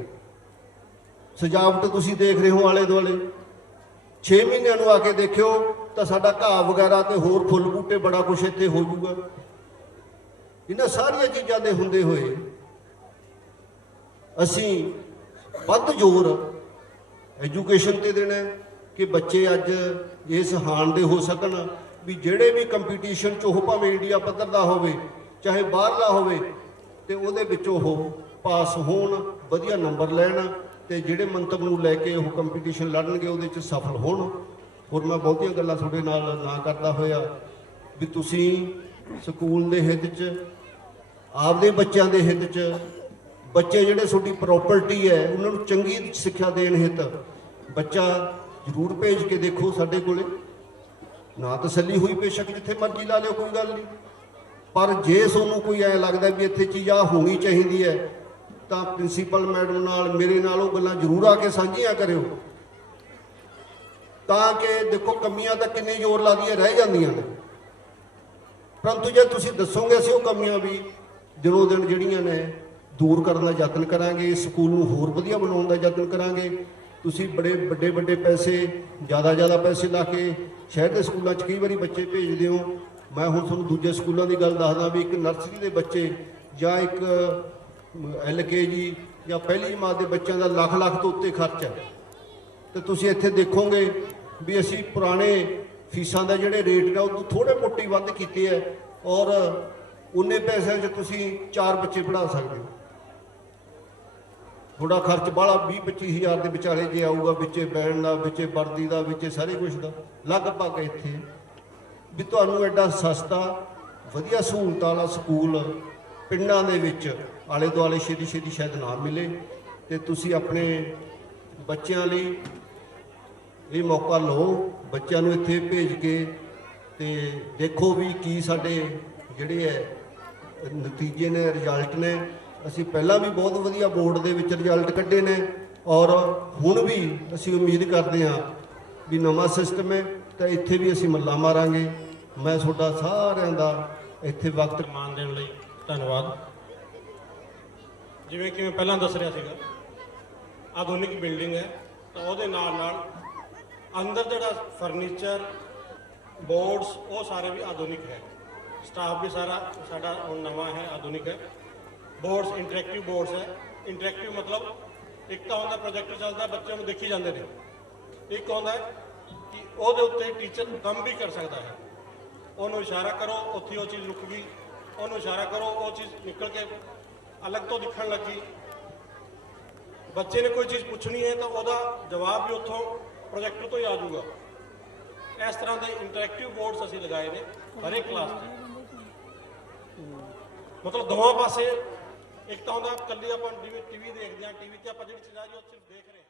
ਸਜਾਵਟ ਤੁਸੀਂ ਦੇਖ ਰਹੇ ਹੋ ਆਲੇ ਦੁਆਲੇ, 6 ਮਹੀਨਿਆਂ ਨੂੰ ਆ ਕੇ ਦੇਖਿਓ ਤਾਂ ਸਾਡਾ ਘਾਹ ਵਗੈਰਾ ਤੇ ਹੋਰ ਫੁੱਲ ਬੂਟੇ ਬੜਾ ਕੁਛ ਇੱਥੇ ਹੋ ਜਾਊਗਾ। ਇਹਨਾਂ ਸਾਰੀਆਂ ਚੀਜ਼ਾਂ ਦੇ ਹੁੰਦੇ ਹੋਏ ਅਸੀਂ ਵੱਧ ਜ਼ੋਰ ਐਜੂਕੇਸ਼ਨ ਤੇ ਦੇਣਾ ਕਿ ਬੱਚੇ ਅੱਜ ਇਸ ਹਾਣ ਦੇ ਹੋ ਸਕਣ ਵੀ ਜਿਹੜੇ ਵੀ ਕੰਪੀਟੀਸ਼ਨ 'ਚ ਉਹ ਭਾਵੇਂ ਇੰਡੀਆ ਪੱਧਰ ਦਾ ਹੋਵੇ ਚਾਹੇ ਬਾਹਰਲਾ ਹੋਵੇ ਤੇ ਉਹਦੇ ਵਿੱਚ ਉਹ ਪਾਸ ਹੋਣ, ਵਧੀਆ ਨੰਬਰ ਲੈਣ ਤੇ ਜਿਹੜੇ ਮੰਤਵ ਨੂੰ ਲੈ ਕੇ ਉਹ ਕੰਪੀਟੀਸ਼ਨ ਲੜਨਗੇ ਉਹਦੇ 'ਚ ਸਫਲ ਹੋਣ। ਹੋਰ ਮੈਂ ਬਹੁਤੀਆਂ ਗੱਲਾਂ ਤੁਹਾਡੇ ਨਾਲ ਨਾ ਕਰਦਾ ਹੋਇਆ ਵੀ ਤੁਸੀਂ ਸਕੂਲ ਦੇ ਹਿੱਤ 'ਚ, ਆਪਦੇ ਬੱਚਿਆਂ ਦੇ ਹਿੱਤ 'ਚ, ਬੱਚੇ ਜਿਹੜੇ ਤੁਹਾਡੀ ਪ੍ਰੋਪਰਟੀ ਹੈ ਉਹਨਾਂ ਨੂੰ ਚੰਗੀ ਸਿੱਖਿਆ ਦੇਣ ਹਿੱਤ ਬੱਚਾ ਜ਼ਰੂਰ ਭੇਜ ਕੇ ਦੇਖੋ ਸਾਡੇ ਕੋਲੇ। ਨਾ ਤਸੱਲੀ ਹੋਈ ਬੇਸ਼ੱਕ ਜਿੱਥੇ ਮਰਜ਼ੀ ਲਾ ਲਿਓ, ਕੋਈ ਗੱਲ ਨਹੀਂ, ਪਰ ਜੇ ਤੁਹਾਨੂੰ ਕੋਈ ਐ ਲੱਗਦਾ ਵੀ ਇੱਥੇ ਚੀਜ਼ ਆ ਹੋਣੀ ਚਾਹੀਦੀ ਹੈ ਤਾਂ ਪ੍ਰਿੰਸੀਪਲ ਮੈਡਮ ਨਾਲ, ਮੇਰੇ ਨਾਲ ਉਹ ਗੱਲਾਂ ਜ਼ਰੂਰ ਆ ਕੇ ਸਾਂਝੀਆਂ ਕਰਿਓ ਤਾਂ ਕਿ ਦੇਖੋ ਕਮੀਆਂ ਤਾਂ ਕਿੰਨੇ ਜ਼ੋਰ ਲਾ ਦਈਏ ਰਹਿ ਜਾਂਦੀਆਂ ਨੇ, ਪਰੰਤੂ ਜੇ ਤੁਸੀਂ ਦੱਸੋਗੇ ਅਸੀਂ ਉਹ ਕਮੀਆਂ ਵੀ ਦਿਨੋਂ ਦਿਨ ਜਿਹੜੀਆਂ ਨੇ ਦੂਰ ਕਰਨ ਦਾ ਯਤਨ ਕਰਾਂਗੇ, ਸਕੂਲ ਨੂੰ ਹੋਰ ਵਧੀਆ ਬਣਾਉਣ ਦਾ ਯਤਨ ਕਰਾਂਗੇ। ਤੁਸੀਂ ਬੜੇ ਵੱਡੇ ਪੈਸੇ, ਜ਼ਿਆਦਾ ਪੈਸੇ ਲਾ ਕੇ ਸ਼ਹਿਰ ਦੇ ਸਕੂਲਾਂ 'ਚ ਕਈ ਵਾਰੀ ਬੱਚੇ ਭੇਜਦੇ ਹੋ। ਮੈਂ ਹੁਣ ਤੁਹਾਨੂੰ ਦੂਜੇ ਸਕੂਲਾਂ ਦੀ ਗੱਲ ਦੱਸਦਾ ਵੀ ਇੱਕ ਨਰਸਰੀ ਦੇ ਬੱਚੇ ਜਾਂ ਇੱਕ LKG ਜਾਂ ਪਹਿਲੀ ਜਮਾਤ ਦੇ ਬੱਚਿਆਂ ਦਾ ਲੱਖ ਤੋਂ ਉੱਤੇ ਖਰਚ ਹੈ। ਤੇ ਤੁਸੀਂ ਇੱਥੇ ਦੇਖੋਗੇ ਵੀ ਅਸੀਂ ਪੁਰਾਣੇ ਫੀਸਾਂ ਦਾ ਜਿਹੜੇ ਰੇਟ ਨੇ ਉਹ ਥੋੜੇ ਮੋਟੇ ਵੱਧ ਕੀਤੇ ਹੈ ਔਰ ਉਨੇ ਪੈਸਿਆਂ 'ਚ ਤੁਸੀਂ 4 ਬੱਚੇ ਪੜ੍ਹਾ ਸਕਦੇ ਹੋ। ਥੋੜਾ ਖਰਚ ਬਾਹਲਾ 20-25 ਹਜ਼ਾਰ ਦੇ ਵਿਚਾਲੇ ਜੇ ਆਊਗਾ, ਵਿੱਚੇ ਬੈਣ ਦਾ, ਵਿੱਚੇ ਵਰਦੀ ਦਾ, ਵਿੱਚੇ ਸਾਰੇ ਕੁਝ ਦਾ, ਲਗਭਗ ਇੱਥੇ ਵੀ ਤੁਹਾਨੂੰ ਐਡਾ ਸਸਤਾ ਵਧੀਆ ਸਹੂਲਤਾਂ ਵਾਲਾ ਸਕੂਲ ਪਿੰਡਾਂ ਦੇ ਵਿੱਚ ਆਲੇ ਦੁਆਲੇ ਛੇਤੀ ਸ਼ਾਇਦ ਨਾ ਮਿਲੇ। ਤੇ ਤੁਸੀਂ ਆਪਣੇ ਬੱਚਿਆਂ ਲਈ ਇਹ ਮੌਕਾ ਲਓ, ਬੱਚਿਆਂ ਨੂੰ ਇੱਥੇ ਭੇਜ ਕੇ ਤੇ ਦੇਖੋ ਵੀ ਕੀ ਸਾਡੇ ਜਿਹੜੇ ਹੈ ਨਤੀਜੇ ਨੇ, ਰਿਜ਼ਲਟ ਨੇ। ਅਸੀਂ ਪਹਿਲਾਂ ਵੀ ਬਹੁਤ ਵਧੀਆ ਬੋਰਡ ਦੇ ਵਿੱਚ ਰਿਜ਼ਲਟ ਕੱਢੇ ਨੇ ਔਰ ਹੁਣ ਵੀ ਅਸੀਂ ਉਮੀਦ ਕਰਦੇ ਹਾਂ ਵੀ ਨਵਾਂ ਸਿਸਟਮ ਹੈ ਤਾਂ ਇੱਥੇ ਵੀ ਅਸੀਂ ਮੱਲਾ ਮਾਰਾਂਗੇ। ਮੈਂ ਤੁਹਾਡਾ ਸਾਰਿਆਂ ਦਾ ਇੱਥੇ ਵਕਤ ਮਾਨ ਦੇਣ ਲਈ ਧੰਨਵਾਦ। ਜਿਵੇਂ ਕਿ ਮੈਂ ਪਹਿਲਾਂ ਦੱਸ ਰਿਹਾ ਸੀਗਾ, ਆਧੁਨਿਕ ਬਿਲਡਿੰਗ ਹੈ ਤਾਂ ਉਹਦੇ ਨਾਲ ਅੰਦਰ ਜਿਹੜਾ ਫਰਨੀਚਰ, ਬੋਰਡਸ ਉਹ ਸਾਰੇ ਵੀ ਆਧੁਨਿਕ ਹੈ। ਸਟਾਫ ਵੀ ਸਾਰਾ ਸਾਡਾ ਹੁਣ ਨਵਾਂ ਹੈ, ਆਧੁਨਿਕ ਹੈ। ਬੋਰਡਸ ਇੰਟਰੈਕਟਿਵ ਬੋਰਡਸ ਹੈ। ਇੰਟਰੈਕਟਿਵ ਮਤਲਬ ਇੱਕ ਤਾਂ ਹੁੰਦਾ ਪ੍ਰੋਜੈਕਟਰ ਚੱਲਦਾ, ਬੱਚਿਆਂ ਨੂੰ ਦੇਖੀ ਜਾਂਦੇ ਨੇ, ਇੱਕ ਹੁੰਦਾ ਕਿ ਉਹਦੇ ਉੱਤੇ ਟੀਚਰ ਕੰਮ ਵੀ ਕਰ ਸਕਦਾ ਹੈ। ਉਹਨੂੰ ਇਸ਼ਾਰਾ ਕਰੋ, ਉੱਥੇ ਉਹ ਚੀਜ਼ ਰੁਕ ਗਈ, ਉਹਨੂੰ ਇਸ਼ਾਰਾ ਕਰੋ, ਉਹ ਚੀਜ਼ ਨਿਕਲ ਕੇ ਅਲੱਗ ਤੋਂ ਦਿਖਣ ਲੱਗੀ। ਬੱਚੇ ਨੇ ਕੋਈ ਚੀਜ਼ ਪੁੱਛਣੀ ਹੈ ਤਾਂ ਉਹਦਾ ਜਵਾਬ ਵੀ ਉੱਥੋਂ ਪ੍ਰੋਜੈਕਟਰ ਤੋਂ ਹੀ ਆ ਜਾਊਗਾ। ਇਸ ਤਰ੍ਹਾਂ ਦੇ ਇੰਟਰੈਕਟਿਵ ਬੋਰਡਸ ਅਸੀਂ ਲਗਾਏ ਨੇ ਹਰੇਕ ਕਲਾਸ 'ਚ। ਮਤਲਬ ਦੋਵਾਂ ਪਾਸੇ ਇੱਕ ਤਾਂ ਹੁੰਦਾ ਇਕੱਲੀ ਆਪਾਂ ਟੀਵੀ ਦੇਖਦੇ ਹਾਂ, ਟੀਵੀ ਤੇ ਆਪਾਂ ਜਿਹੜੀ ਚੀਜ਼ ਆ ਰਹੀ ਉਹ ਸਿਰਫ ਦੇਖ ਰਹੇ ਹਾਂ।